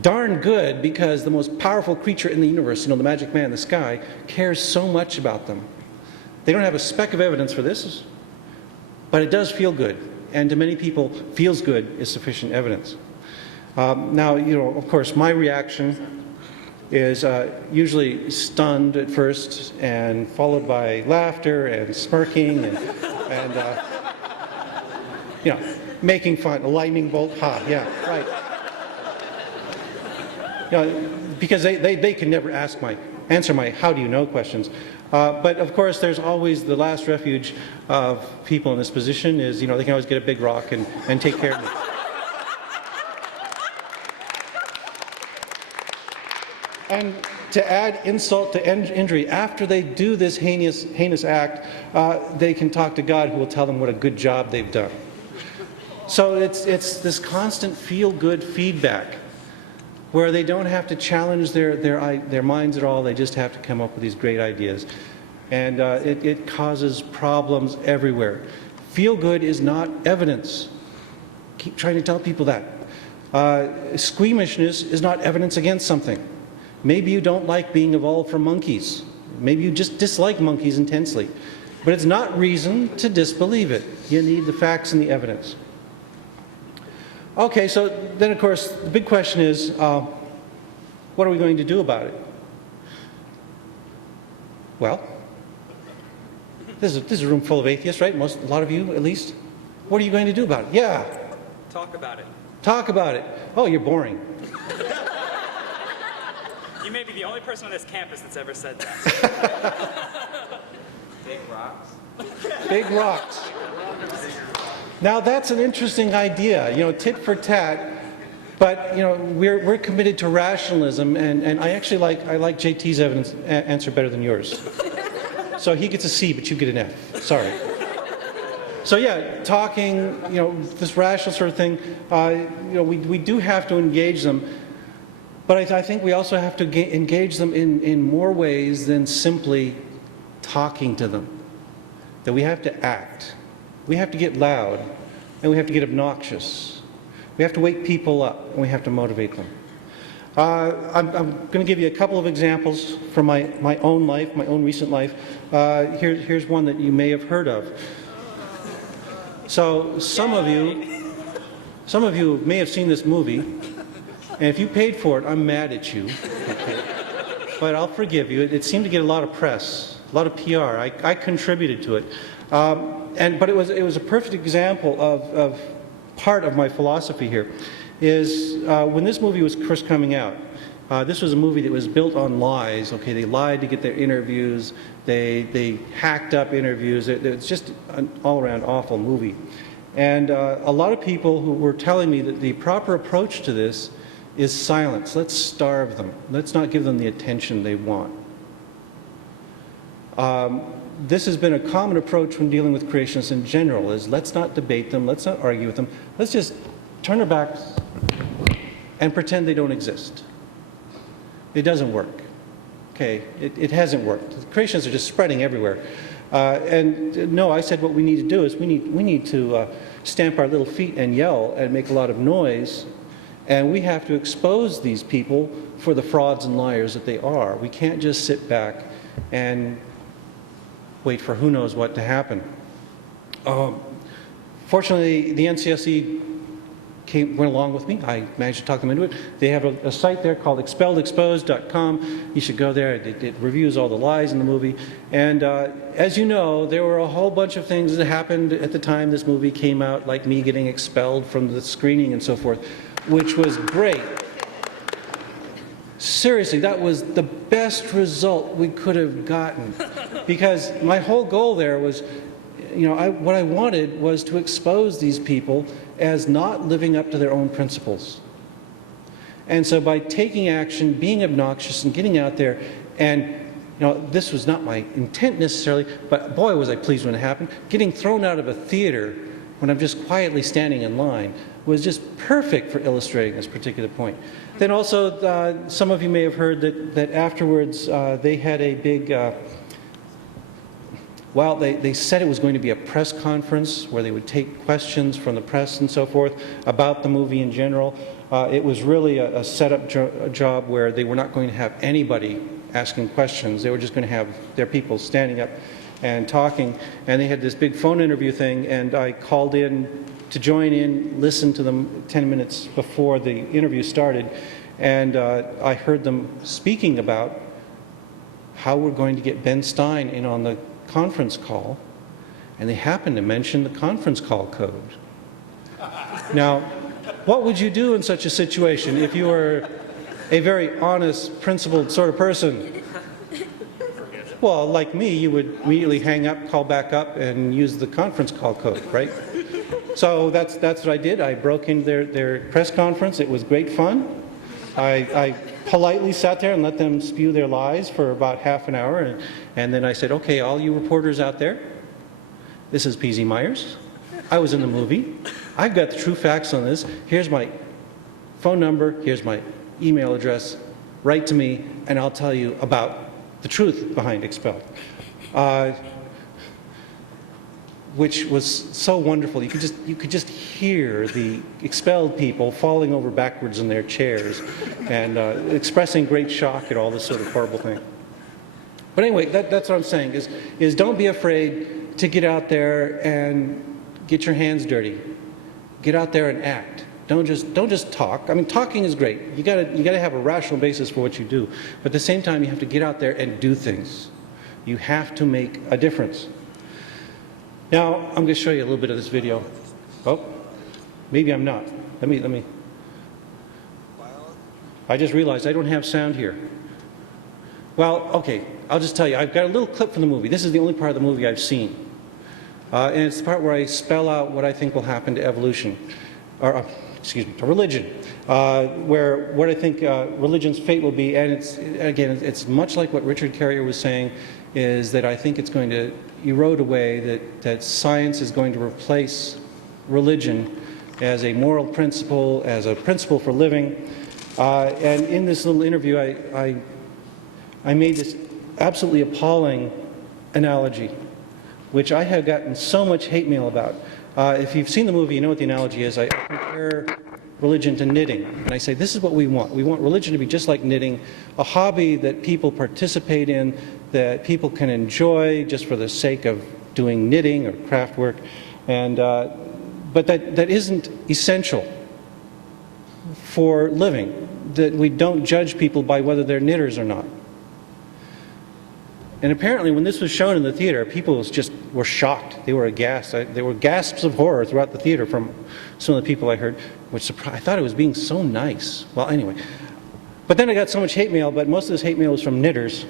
darn good because the most powerful creature in the universe, the magic man in the sky, cares so much about them. They don't have a speck of evidence for this, but it does feel good. And to many people, feels good is sufficient evidence. Now, of course, my reaction is usually stunned at first and followed by laughter and smirking and making fun, a lightning bolt, ha, yeah, right. Because they can never answer my how do you know questions. But of course, there's always the last refuge of people in this position is, they can always get a big rock and take care of me. And to add insult to injury, after they do this heinous act, they can talk to God, who will tell them what a good job they've done. So it's this constant feel-good feedback, where they don't have to challenge their minds at all. They just have to come up with these great ideas. And it causes problems everywhere. Feel good is not evidence. Keep trying to tell people that. Squeamishness is not evidence against something. Maybe you don't like being evolved from monkeys. Maybe you just dislike monkeys intensely. But it's not reason to disbelieve it. You need the facts and the evidence. Okay, so then, of course, the big question is, what are we going to do about it? Well, this is a room full of atheists, right? A lot of you, at least. What are you going to do about it? Yeah. Talk about it. Talk about it. Oh, you're boring. You may be the only person on this campus that's ever said that. Big rocks. Big rocks. Now that's an interesting idea, tit for tat, but we're committed to rationalism, and I actually like JT's answer better than yours. So he gets a C, but you get an F. Sorry. So yeah, talking, this rational sort of thing, we do have to engage them, but I think we also have to engage them in more ways than simply talking to them. That we have to act. We have to get loud, and we have to get obnoxious. We have to wake people up, and we have to motivate them. I'm going to give you a couple of examples from my own life, my own recent life. Here's one that you may have heard of. So some of you may have seen this movie, and if you paid for it, I'm mad at you. Okay. But I'll forgive you. It seemed to get a lot of press, a lot of PR. I contributed to it. But it was a perfect example of part of my philosophy here, is when this movie was first coming out, This was a movie that was built on lies. Okay, they lied to get their interviews. They hacked up interviews. It's just an all-around awful movie. And a lot of people who were telling me that the proper approach to this is silence. Let's starve them. Let's not give them the attention they want. This has been a common approach when dealing with creationists in general, is let's not debate them, let's not argue with them, let's just turn our backs and pretend they don't exist. It doesn't work. Okay, it hasn't worked. The creationists are just spreading everywhere. And no, I said what we need to do is we need to stamp our little feet and yell and make a lot of noise, and we have to expose these people for the frauds and liars that they are. We can't just sit back and wait for who knows what to happen. Fortunately, the NCSE went along with me. I managed to talk them into it. They have a site there called expelledexposed.com. You should go there. It reviews all the lies in the movie. And as you know, there were a whole bunch of things that happened at the time this movie came out, like me getting expelled from the screening and so forth, which was great. Seriously, that was the best result we could have gotten, because my whole goal there was, what I wanted was to expose these people as not living up to their own principles. And so by taking action, being obnoxious, and getting out there, and this was not my intent necessarily, but boy was I pleased when it happened. Getting thrown out of a theater when I'm just quietly standing in line was just perfect for illustrating this particular point. Then also, some of you may have heard that afterwards they had a big, they said it was going to be a press conference where they would take questions from the press and so forth about the movie in general. It was really a setup job where they were not going to have anybody asking questions. They were just going to have their people standing up and talking. And they had this big phone interview thing, and I called in to join in, listen to them 10 minutes before the interview started, and I heard them speaking about how we're going to get Ben Stein in on the conference call, and they happened to mention the conference call code. Now, what would you do in such a situation if you were a very honest, principled sort of person? Well, like me, you would immediately hang up, call back up, and use the conference call code, right? So that's what I did. I broke into their press conference. It was great fun. I politely sat there and let them spew their lies for about half an hour, and then I said, okay, all you reporters out there, this is P.Z. Myers. I was in the movie. I've got the true facts on this. Here's my phone number. Here's my email address. Write to me, and I'll tell you about the truth behind Expelled. Which was so wonderful. You could just hear the expelled people falling over backwards in their chairs and expressing great shock at all this sort of horrible thing. But anyway, that's what I'm saying is don't be afraid to get out there and get your hands dirty. Get out there and act. Don't just talk. I mean, talking is great. You gotta have a rational basis for what you do. But at the same time, you have to get out there and do things. You have to make a difference. Now, I'm going to show you a little bit of this video. Oh, maybe I'm not. Let me. I just realized I don't have sound here. Well, okay, I'll just tell you. I've got a little clip from the movie. This is the only part of the movie I've seen. And it's the part where I spell out what I think will happen to evolution, or to religion, where what I think religion's fate will be. And it's much like what Richard Carrier was saying, is that I think it's going to erode away, that science is going to replace religion as a moral principle, as a principle for living. And in this little interview, I made this absolutely appalling analogy, which I have gotten so much hate mail about. If you've seen the movie, you know what the analogy is. I compare religion to knitting, and I say this is what we want. We want religion to be just like knitting, a hobby that people participate in, that people can enjoy just for the sake of doing knitting or craft work, and but that isn't essential for living, that we don't judge people by whether they're knitters or not. And apparently when this was shown in the theater, people were shocked. They were aghast. There were gasps of horror throughout the theater from some of the people I heard, which surprised. I thought it was being so nice. Well, anyway, But then I got so much hate mail, but most of this hate mail was from knitters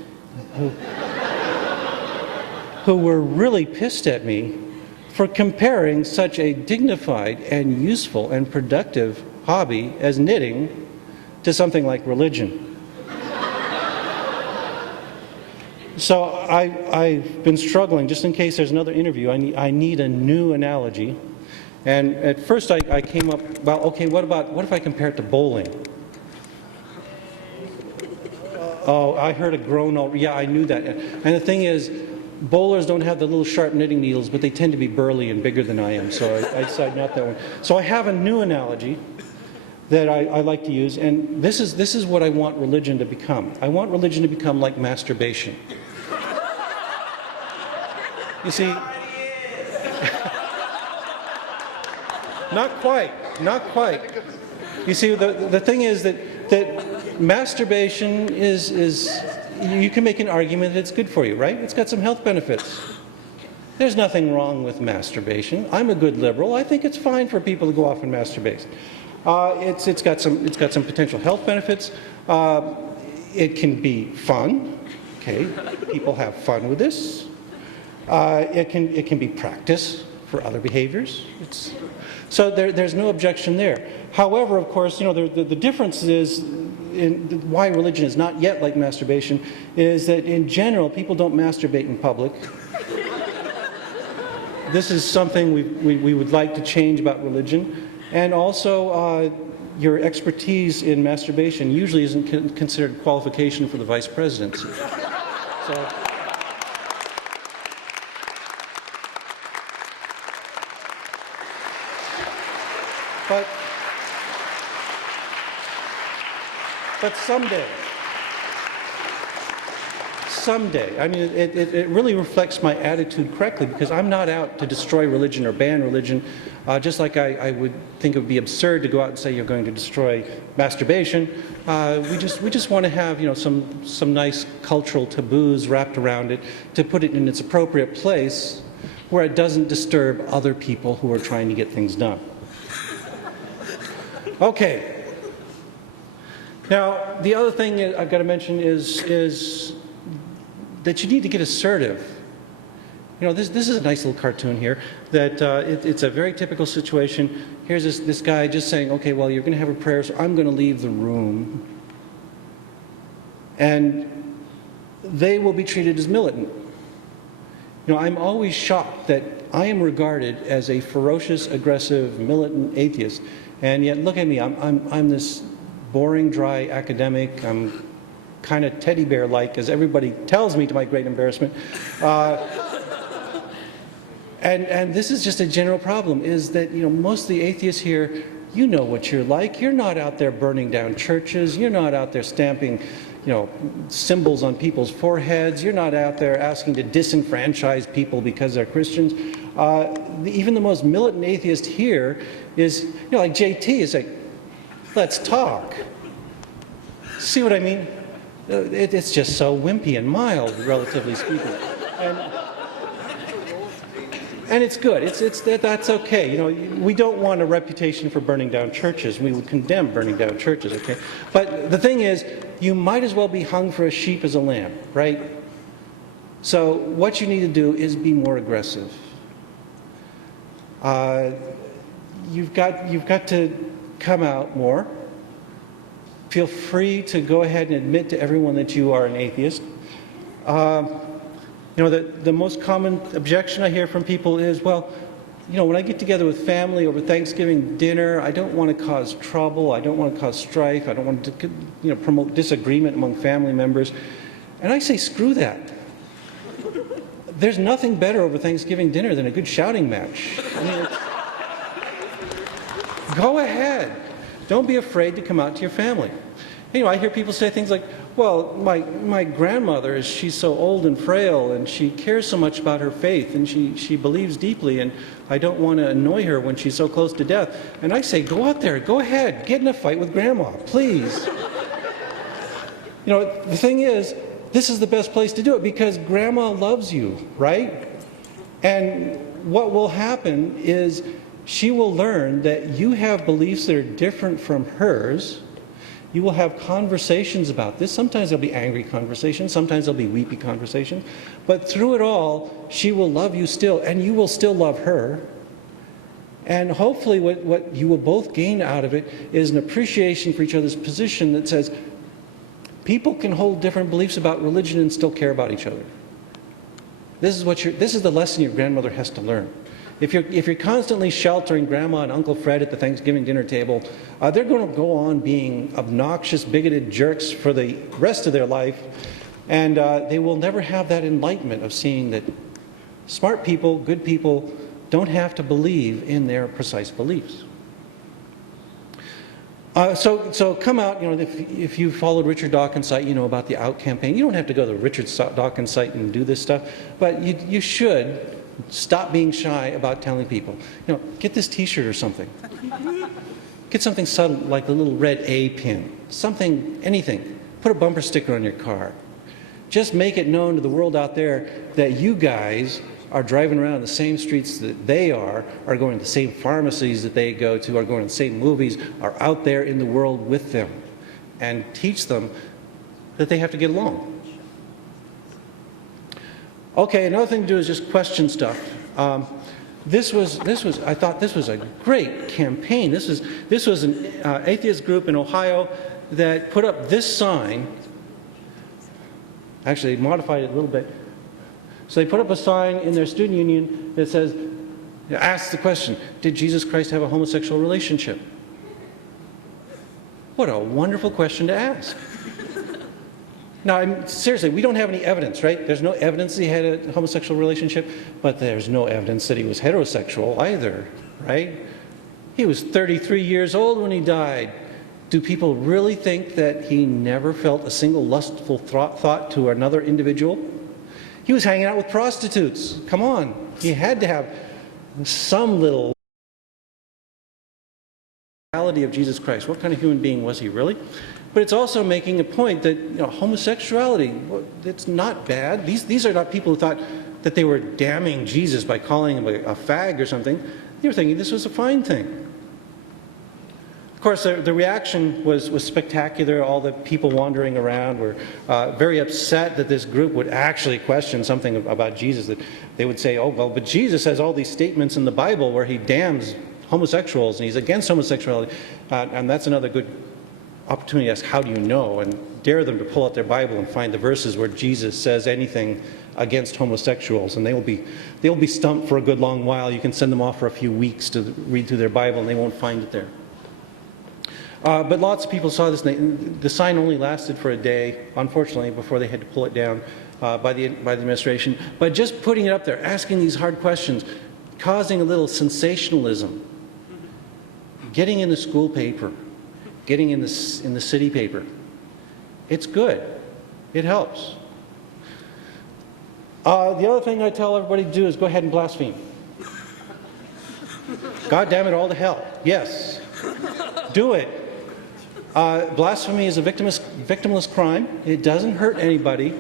who were really pissed at me for comparing such a dignified and useful and productive hobby as knitting to something like religion. So I've been struggling, just in case there's another interview, I need a new analogy. And at first I came up, well, okay, what if I compare it to bowling? Oh, I heard a groan, yeah, I knew that. And the thing is, bowlers don't have the little sharp knitting needles, but they tend to be burly and bigger than I am, so I decided not that one. So I have a new analogy that I like to use, and this is what I want religion to become. I want religion to become like masturbation. You see, not quite. You see, the thing is that masturbation is you can make an argument that it's good for you, right? It's got some health benefits. There's nothing wrong with masturbation. I'm a good liberal. I think it's fine for people to go off and masturbate. It's got some potential health benefits. It can be fun. Okay, people have fun with this. It can be practice for other behaviors. So there's no objection there. However, of course, you know, the difference is in why religion is not yet like masturbation is that in general people don't masturbate in public. This is something we would like to change about religion. And also, your expertise in masturbation usually isn't considered qualification for the vice presidency. So, but someday, I mean, it really reflects my attitude correctly, because I'm not out to destroy religion or ban religion, just like I would think it would be absurd to go out and say you're going to destroy masturbation. We just want to have, you know, some nice cultural taboos wrapped around it to put it in its appropriate place where it doesn't disturb other people who are trying to get things done. Okay. Now, the other thing I've got to mention is that you need to get assertive. You know, this is a nice little cartoon here that it's a very typical situation. Here's this guy just saying, okay, well, you're going to have a prayer, so I'm going to leave the room. And they will be treated as militant. You know, I'm always shocked that I am regarded as a ferocious, aggressive, militant atheist. And yet, look at me, I'm this boring, dry academic. I'm kind of teddy bear-like, as everybody tells me to my great embarrassment. And this is just a general problem, is that, you know, most of the atheists here, you know what you're like. You're not out there burning down churches. You're not out there stamping, you know, symbols on people's foreheads. You're not out there asking to disenfranchise people because they're Christians. Even the most militant atheist here is, you know, like JT is like, let's talk. See what I mean? It's just so wimpy and mild, relatively speaking. And it's good. That's okay. You know, we don't want a reputation for burning down churches. We would condemn burning down churches, okay? But the thing is, you might as well be hung for a sheep as a lamb, right? So what you need to do is be more aggressive. You've got to come out more. Feel free to go ahead and admit to everyone that you are an atheist. You know, the most common objection I hear from people is, well, you know, when I get together with family over Thanksgiving dinner, I don't want to cause trouble, I don't want to cause strife, I don't want to, you know, promote disagreement among family members. And I say, screw that. There's nothing better over Thanksgiving dinner than a good shouting match. I mean, go ahead. Don't be afraid to come out to your family. You know, I hear people say things like, well, my grandmother, she's so old and frail, and she cares so much about her faith, and she believes deeply, and I don't want to annoy her when she's so close to death. And I say, go out there, go ahead, get in a fight with Grandma, please. You know, the thing is, this is the best place to do it, because Grandma loves you, right? And what will happen is she will learn that you have beliefs that are different from hers, You will have conversations about this. Sometimes there'll be angry conversations. Sometimes there'll be weepy conversations. But through it all, she will love you still, and you will still love her. And hopefully what you will both gain out of it is an appreciation for each other's position that says, people can hold different beliefs about religion and still care about each other. This is the lesson your grandmother has to learn. If you're constantly sheltering Grandma and Uncle Fred at the Thanksgiving dinner table, they're going to go on being obnoxious, bigoted jerks for the rest of their life, and they will never have that enlightenment of seeing that smart people, good people, don't have to believe in their precise beliefs. So come out, if you followed Richard Dawkins' site, you know about the OUT campaign. You don't have to go to Richard Dawkins' site and do this stuff, but you should stop being shy about telling people. Get this T-shirt or something. Get something subtle like the little red A pin. Something, anything. Put a bumper sticker on your car. Just make it known to the world out there that you guys are driving around the same streets that they are going to the same pharmacies that they go to, are going to the same movies, are out there in the world with them, and teach them that they have to get along. Okay, another thing to do is just question stuff. I thought this was a great campaign. This was an atheist group in Ohio that put up this sign. Actually, they modified it a little bit. So they put up a sign in their student union that says, asks the question, did Jesus Christ have a homosexual relationship? What a wonderful question to ask. Now, seriously, we don't have any evidence, right? There's no evidence that he had a homosexual relationship, but there's no evidence that he was heterosexual either, right? He was 33 years old when he died. Do people really think that he never felt a single lustful thought to another individual? He was hanging out with prostitutes. Come on. He had to have some little reality of Jesus Christ. What kind of human being was he really? But it's also making a point that homosexuality, it's not bad. These are not people who thought that they were damning Jesus by calling him a fag or something. They were thinking this was a fine thing. Of course, the reaction was spectacular. All the people wandering around were very upset that this group would actually question something about Jesus. That they would say, oh, well, but Jesus has all these statements in the Bible where he damns homosexuals and he's against homosexuality. And that's another good opportunity to ask, how do you know? And dare them to pull out their Bible and find the verses where Jesus says anything against homosexuals. And they'll be stumped for a good long while. You can send them off for a few weeks to read through their Bible and they won't find it there. But lots of people saw this. The sign only lasted for a day, unfortunately, before they had to pull it down by the administration. But just putting it up there, asking these hard questions, causing a little sensationalism, getting in the school paper, getting in the city paper, it's good. It helps. The other thing I tell everybody to do is go ahead and blaspheme. God damn it all to hell. Yes. Do it. Blasphemy is a victimless crime. It doesn't hurt anybody,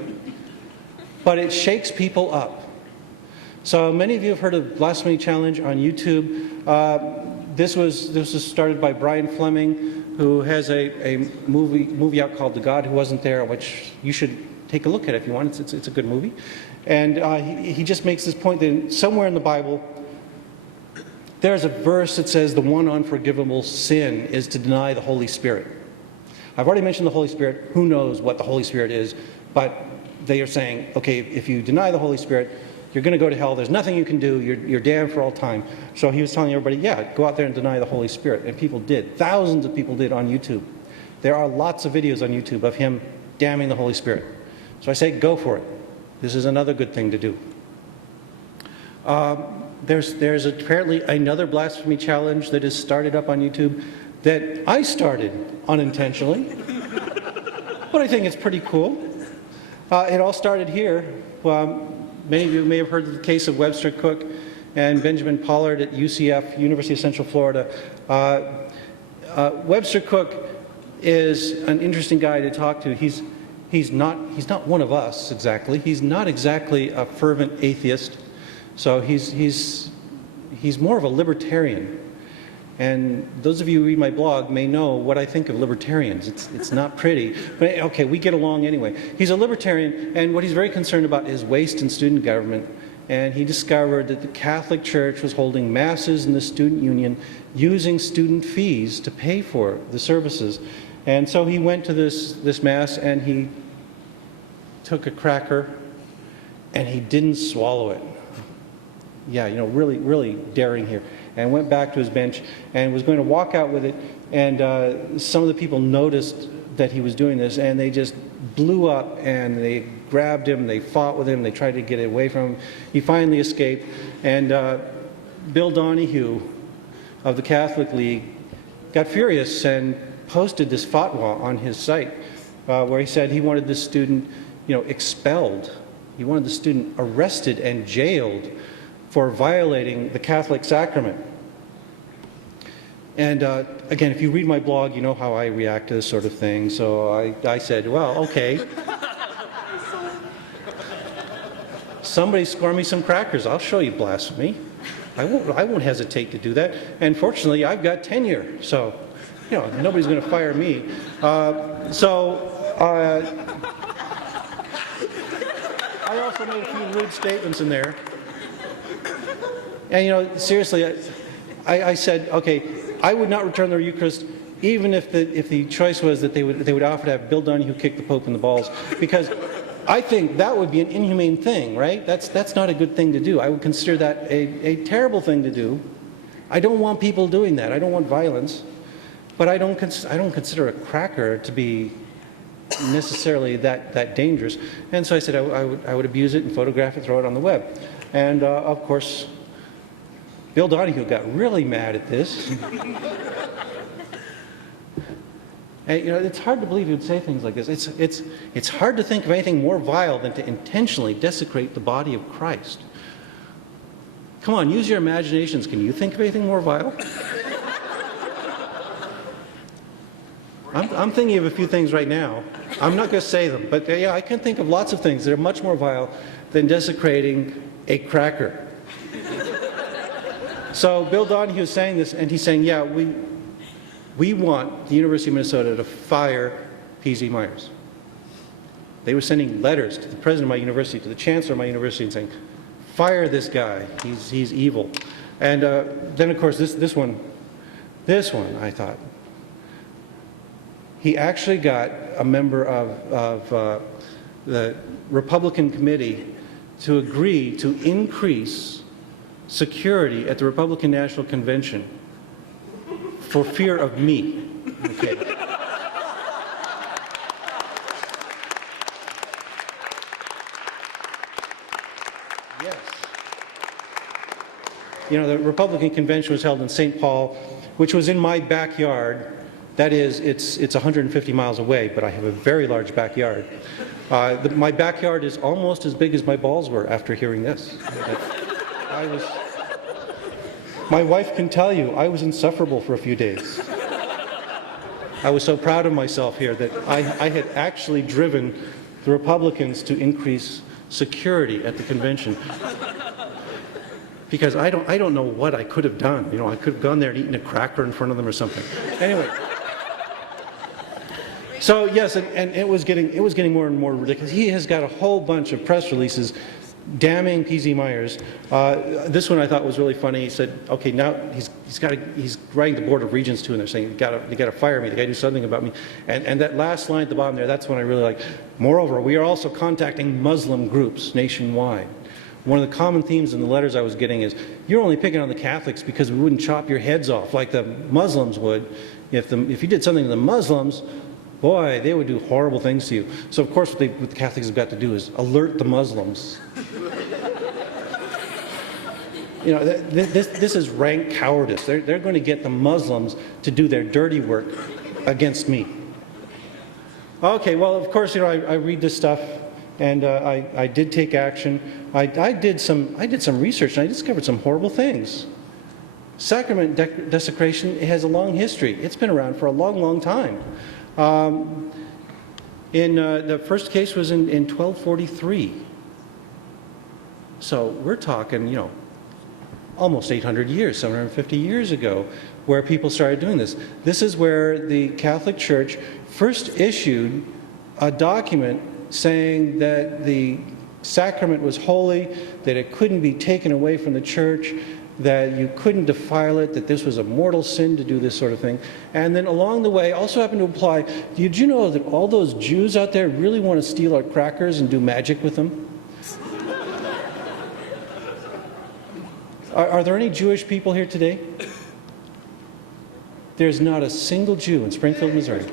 but it shakes people up. So many of you have heard of Blasphemy Challenge on YouTube. This was started by Brian Fleming, who has a movie out called The God Who Wasn't There, which you should take a look at if you want. It's a good movie. And he just makes this point that somewhere in the Bible, there's a verse that says the one unforgivable sin is to deny the Holy Spirit. I've already mentioned the Holy Spirit. Who knows what the Holy Spirit is? But they are saying, okay, if you deny the Holy Spirit, you're going to go to hell. There's nothing you can do. You're damned for all time. So he was telling everybody, yeah, go out there and deny the Holy Spirit. And people did. Thousands of people did on YouTube. There are lots of videos on YouTube of him damning the Holy Spirit. So I say, go for it. This is another good thing to do. There's apparently another blasphemy challenge that is started up on YouTube that I started unintentionally, but I think it's pretty cool. It all started here. Many of you may have heard of the case of Webster Cook and Benjamin Pollard at UCF, University of Central Florida. Webster Cook is an interesting guy to talk to. He's not one of us exactly. He's not exactly a fervent atheist. So he's more of a libertarian. And those of you who read my blog may know what I think of libertarians. It's not pretty. But okay, we get along anyway. He's a libertarian, and what he's very concerned about is waste in student government. And he discovered that the Catholic Church was holding masses in the student union using student fees to pay for the services. And so he went to this mass, and he took a cracker, and he didn't swallow it. Yeah, you know, really, really daring here. And went back to his bench and was going to walk out with it. And some of the people noticed that he was doing this, and they just blew up, and they grabbed him, they fought with him, they tried to get away from him. He finally escaped, and Bill Donahue of the Catholic League got furious and posted this fatwa on his site where he said he wanted this student, you know, expelled. He wanted the student arrested and jailed for violating the Catholic sacrament. And again, if you read my blog, you know how I react to this sort of thing. So I said, well, okay. Somebody score me some crackers. I'll show you blasphemy. I won't hesitate to do that. And fortunately, I've got tenure. So, you know, nobody's going to fire me. I also made a few rude statements in there. And, you know, seriously, I said, okay, I would not return the Eucharist even if the choice was that they would offer to have Bill Donahue kick the Pope in the balls, because I think that would be an inhumane thing, right? That's not a good thing to do. I would consider that a terrible thing to do. I don't want people doing that. I don't want violence. But I don't consider a cracker to be necessarily that dangerous. And so I said I would abuse it and photograph it, throw it on the web. And of course, Bill Donahue got really mad at this. And, you know, it's hard to believe he would say things like this. It's hard to think of anything more vile than to intentionally desecrate the body of Christ. Come on, use your imaginations. Can you think of anything more vile? I'm thinking of a few things right now. I'm not going to say them, but yeah, I can think of lots of things that are much more vile than desecrating a cracker. So Bill Donahue is saying this, and he's saying, yeah, we want the University of Minnesota to fire P.Z. Myers. They were sending letters to the president of my university, to the chancellor of my university, and saying, fire this guy, he's evil. And then, of course, this one, I thought, he actually got a member of the Republican committee to agree to increase security at the Republican National Convention for fear of me. Okay. Yes. You know, the Republican convention was held in St. Paul, which was in my backyard. That is, it's 150 miles away, but I have a very large backyard. My backyard is almost as big as my balls were after hearing this. My wife can tell you, I was insufferable for a few days. I was so proud of myself here that I had actually driven the Republicans to increase security at the convention. Because I don't know what I could have done. You know, I could have gone there and eaten a cracker in front of them or something. Anyway. So yes, and it was getting more and more ridiculous. He has got a whole bunch of press releases damning P.Z. Myers. This one I thought was really funny. He said, okay, now he's writing the Board of Regents too, and they're saying, you got to fire me. You got to do something about me. And that last line at the bottom there, that's one I really like. Moreover, we are also contacting Muslim groups nationwide. One of the common themes in the letters I was getting is, you're only picking on the Catholics because we wouldn't chop your heads off like the Muslims would. If you did something to the Muslims, boy, they would do horrible things to you. So of course what the Catholics have got to do is alert the Muslims. You know, this is rank cowardice. They're going to get the Muslims to do their dirty work against me. Okay, well, of course, you know, I read this stuff, and I did take action. I did some research, and I discovered some horrible things. Sacrament desecration has a long history. It's been around for a long, long time. The first case was in 1243. So we're talking, you know, almost 800 years, 750 years ago, where people started doing this. This is where the Catholic Church first issued a document saying that the sacrament was holy, that it couldn't be taken away from the church, that you couldn't defile it, that this was a mortal sin to do this sort of thing. And then along the way also happened to imply, did you know that all those Jews out there really want to steal our crackers and do magic with them? Are there any Jewish people here today? There's not a single Jew in Springfield, Missouri.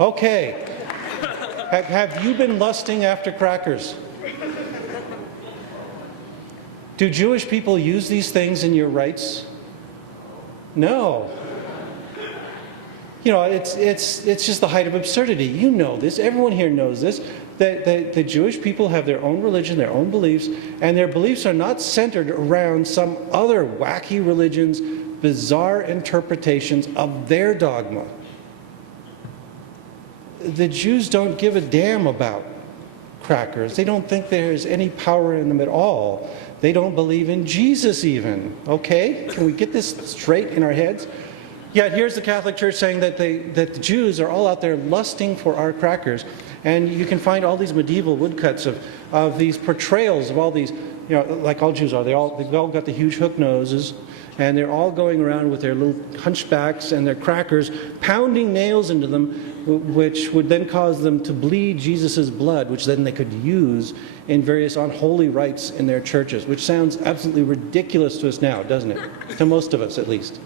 Okay. Have you been lusting after crackers? Do Jewish people use these things in your rites? No. You know, it's just the height of absurdity. You know this. Everyone here knows this. The Jewish people have their own religion, their own beliefs, and their beliefs are not centered around some other wacky religion's bizarre interpretations of their dogma. The Jews don't give a damn about crackers. They don't think there's any power in them at all. They don't believe in Jesus even. Okay? Can we get this straight in our heads? Yet here's the Catholic Church saying that the Jews are all out there lusting for our crackers. And you can find all these medieval woodcuts of these portrayals of all these, you know, like all Jews are. They've all got the huge hook noses, and they're all going around with their little hunchbacks and their crackers, pounding nails into them, which would then cause them to bleed Jesus' blood, which then they could use in various unholy rites in their churches, which sounds absolutely ridiculous to us now, doesn't it? To most of us, at least.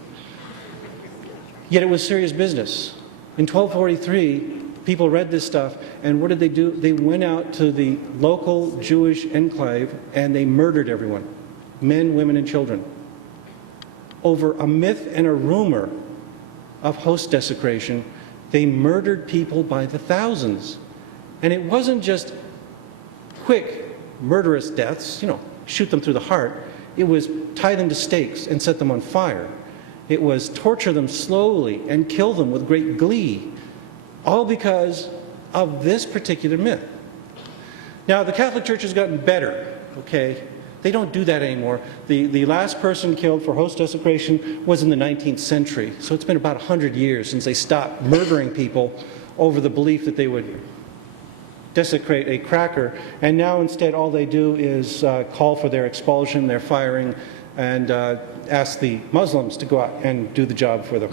Yet it was serious business. In 1243, people read this stuff, and what did they do? They went out to the local Jewish enclave, and they murdered everyone, men, women, and children, over a myth and a rumor of host desecration. They murdered people by the thousands. And it wasn't just quick, murderous deaths, you know, shoot them through the heart. It was tie them to stakes and set them on fire. It was torture them slowly and kill them with great glee, all because of this particular myth. Now, the Catholic Church has gotten better, okay? They don't do that anymore. The last person killed for host desecration was in the 19th century, so it's been about 100 years since they stopped murdering people over the belief that they would desecrate a cracker, and now instead all they do is call for their expulsion, their firing, and ask the Muslims to go out and do the job for them.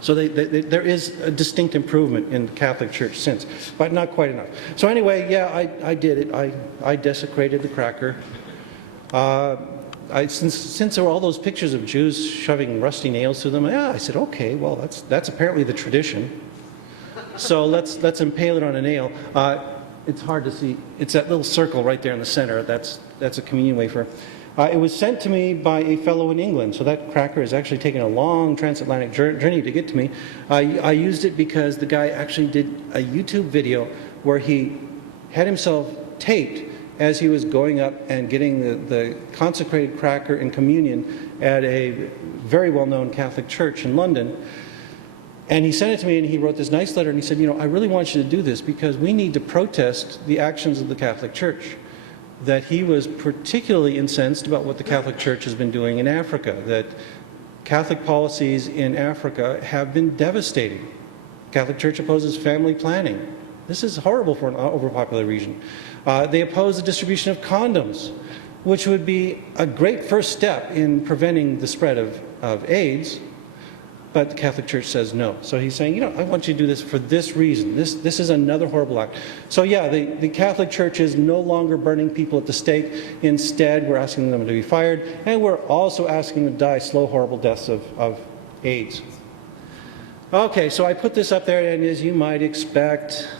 So there is a distinct improvement in the Catholic Church since, but not quite enough. So anyway, yeah, I did it. I desecrated the cracker. Since there were all those pictures of Jews shoving rusty nails through them, yeah, I said, okay, well, that's apparently the tradition. So let's impale it on a nail. It's hard to see. It's that little circle right there in the center. That's a communion wafer. It was sent to me by a fellow in England, so that cracker has actually taken a long transatlantic journey to get to me. I used it because the guy actually did a YouTube video where he had himself taped as he was going up and getting the consecrated cracker in communion at a very well-known Catholic church in London. And he sent it to me, and he wrote this nice letter, and he said, you know, I really want you to do this because we need to protest the actions of the Catholic Church. That he was particularly incensed about what the Catholic Church has been doing in Africa, that Catholic policies in Africa have been devastating. The Catholic Church opposes family planning. This is horrible for an overpopulated region. They oppose the distribution of condoms, which would be a great first step in preventing the spread of AIDS, but the Catholic Church says no. So he's saying, you know, I want you to do this for this reason. This is another horrible act. So yeah, the Catholic Church is no longer burning people at the stake. Instead, we're asking them to be fired, and we're also asking them to die slow, horrible deaths of AIDS. Okay, so I put this up there, and as you might expect,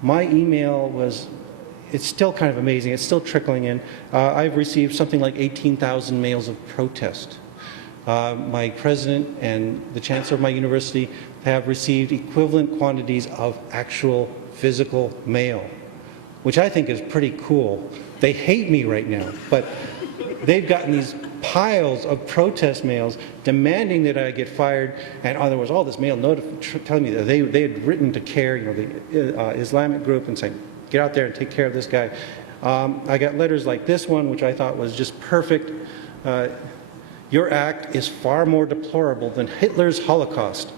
my email it's still kind of amazing. It's still trickling in. I've received something like 18,000 mails of protest. My president and the chancellor of my university have received equivalent quantities of actual physical mail, which I think is pretty cool. They hate me right now, but they've gotten these piles of protest mails demanding that I get fired, and there was all this mail telling me that they had written to CARE, you know, the Islamic group, and saying, get out there and take care of this guy. I got letters like this one, which I thought was just perfect. Your act is far more deplorable than Hitler's Holocaust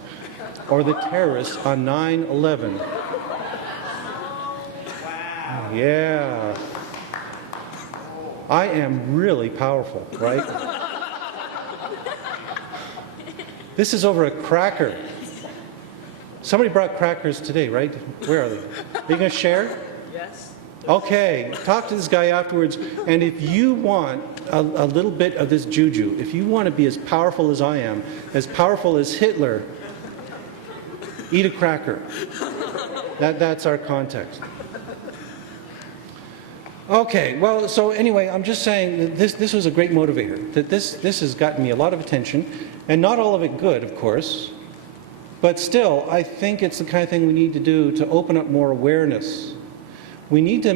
or the terrorists on 9/11. Wow. Yeah. I am really powerful, right? This is over a cracker. Somebody brought crackers today, right? Where are they? Are you going to share? Yes. Okay, talk to this guy afterwards, and if you want a little bit of this juju, if you want to be as powerful as I am, as powerful as Hitler, eat a cracker. That's our context. Okay, well, so anyway, I'm just saying that this was a great motivator, that this has gotten me a lot of attention, and not all of it good, of course, but still, I think it's the kind of thing we need to do to open up more awareness. We need to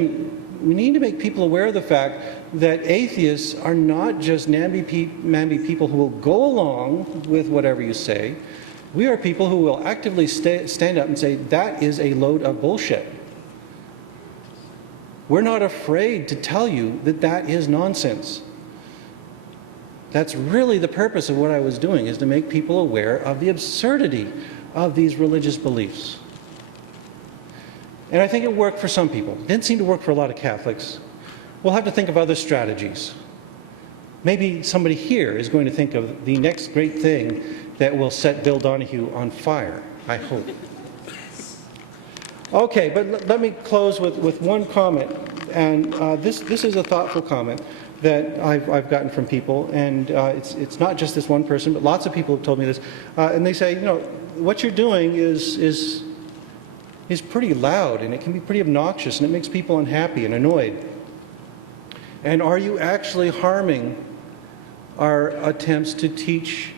make people aware of the fact that atheists are not just namby-pamby people who will go along with whatever you say. We are people who will actively stand up and say, that is a load of bullshit. We're not afraid to tell you that that is nonsense. That's really the purpose of what I was doing, is to make people aware of the absurdity of these religious beliefs. And I think it worked for some people. It didn't seem to work for a lot of Catholics. We'll have to think of other strategies. Maybe somebody here is going to think of the next great thing that will set Bill Donahue on fire, I hope. Okay, but let me close with one comment, and this is a thoughtful comment that I've gotten from people, and it's not just this one person, but lots of people have told me this, and they say, you know, what you're doing is pretty loud, and it can be pretty obnoxious, and it makes people unhappy and annoyed. And are you actually harming our attempts to teach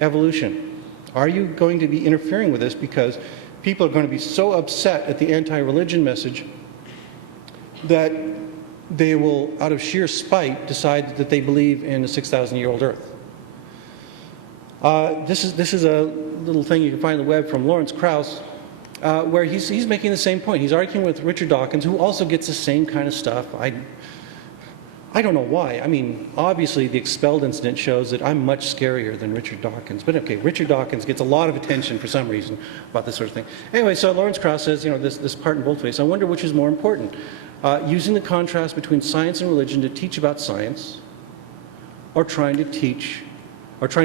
evolution? Are you going to be interfering with this because people are going to be so upset at the anti-religion message that they will, out of sheer spite, decide that they believe in a 6,000-year-old Earth? This is a little thing you can find on the web from Lawrence Krauss, where he's making the same point. He's arguing with Richard Dawkins, who also gets the same kind of stuff. I don't know why. I mean, obviously the Expelled incident shows that I'm much scarier than Richard Dawkins. But okay, Richard Dawkins gets a lot of attention for some reason about this sort of thing. Anyway, so Lawrence Krauss says, you know, this part and boldface. I wonder which is more important, using the contrast between science and religion to teach about science, or trying to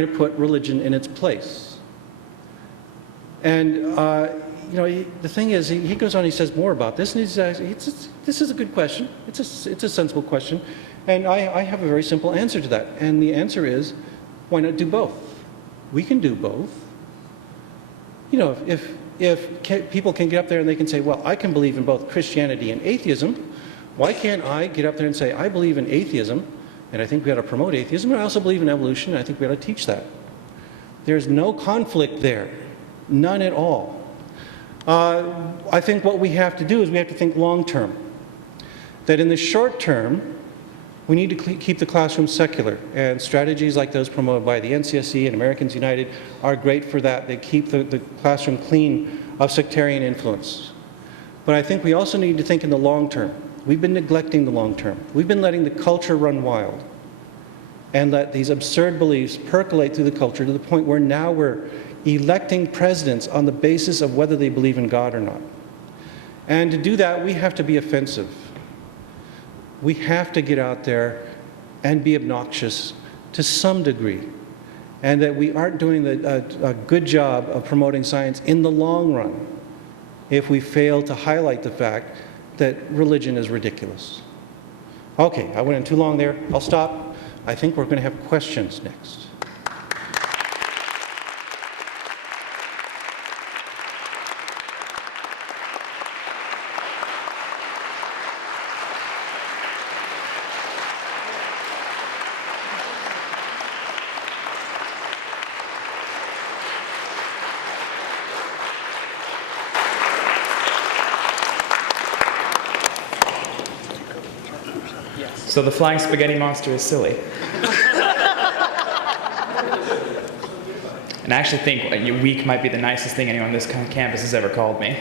put religion in its place. And you know, the thing is, he goes on, he says more about this, and he says, this is a good question. It's a sensible question. And I have a very simple answer to that. And the answer is, why not do both? We can do both. You know, if people can get up there and they can say, well, I can believe in both Christianity and atheism, why can't I get up there and say, I believe in atheism, and I think we ought to promote atheism, and I also believe in evolution, and I think we ought to teach that. There's no conflict there. None at all. I think what we have to do is we have to think long term. That in the short term, we need to keep the classroom secular, and strategies like those promoted by the NCSE and Americans United are great for that. They keep the classroom clean of sectarian influence. But I think we also need to think in the long term. We've been neglecting the long term. We've been letting the culture run wild and let these absurd beliefs percolate through the culture to the point where now we're electing presidents on the basis of whether they believe in God or not. And to do that, we have to be offensive. We have to get out there and be obnoxious to some degree, and that we aren't doing a good job of promoting science in the long run if we fail to highlight the fact that religion is ridiculous. Okay, I went in too long there. I'll stop. I think we're going to have questions next. So the flying spaghetti monster is silly. And I actually think weak might be the nicest thing anyone on this campus has ever called me.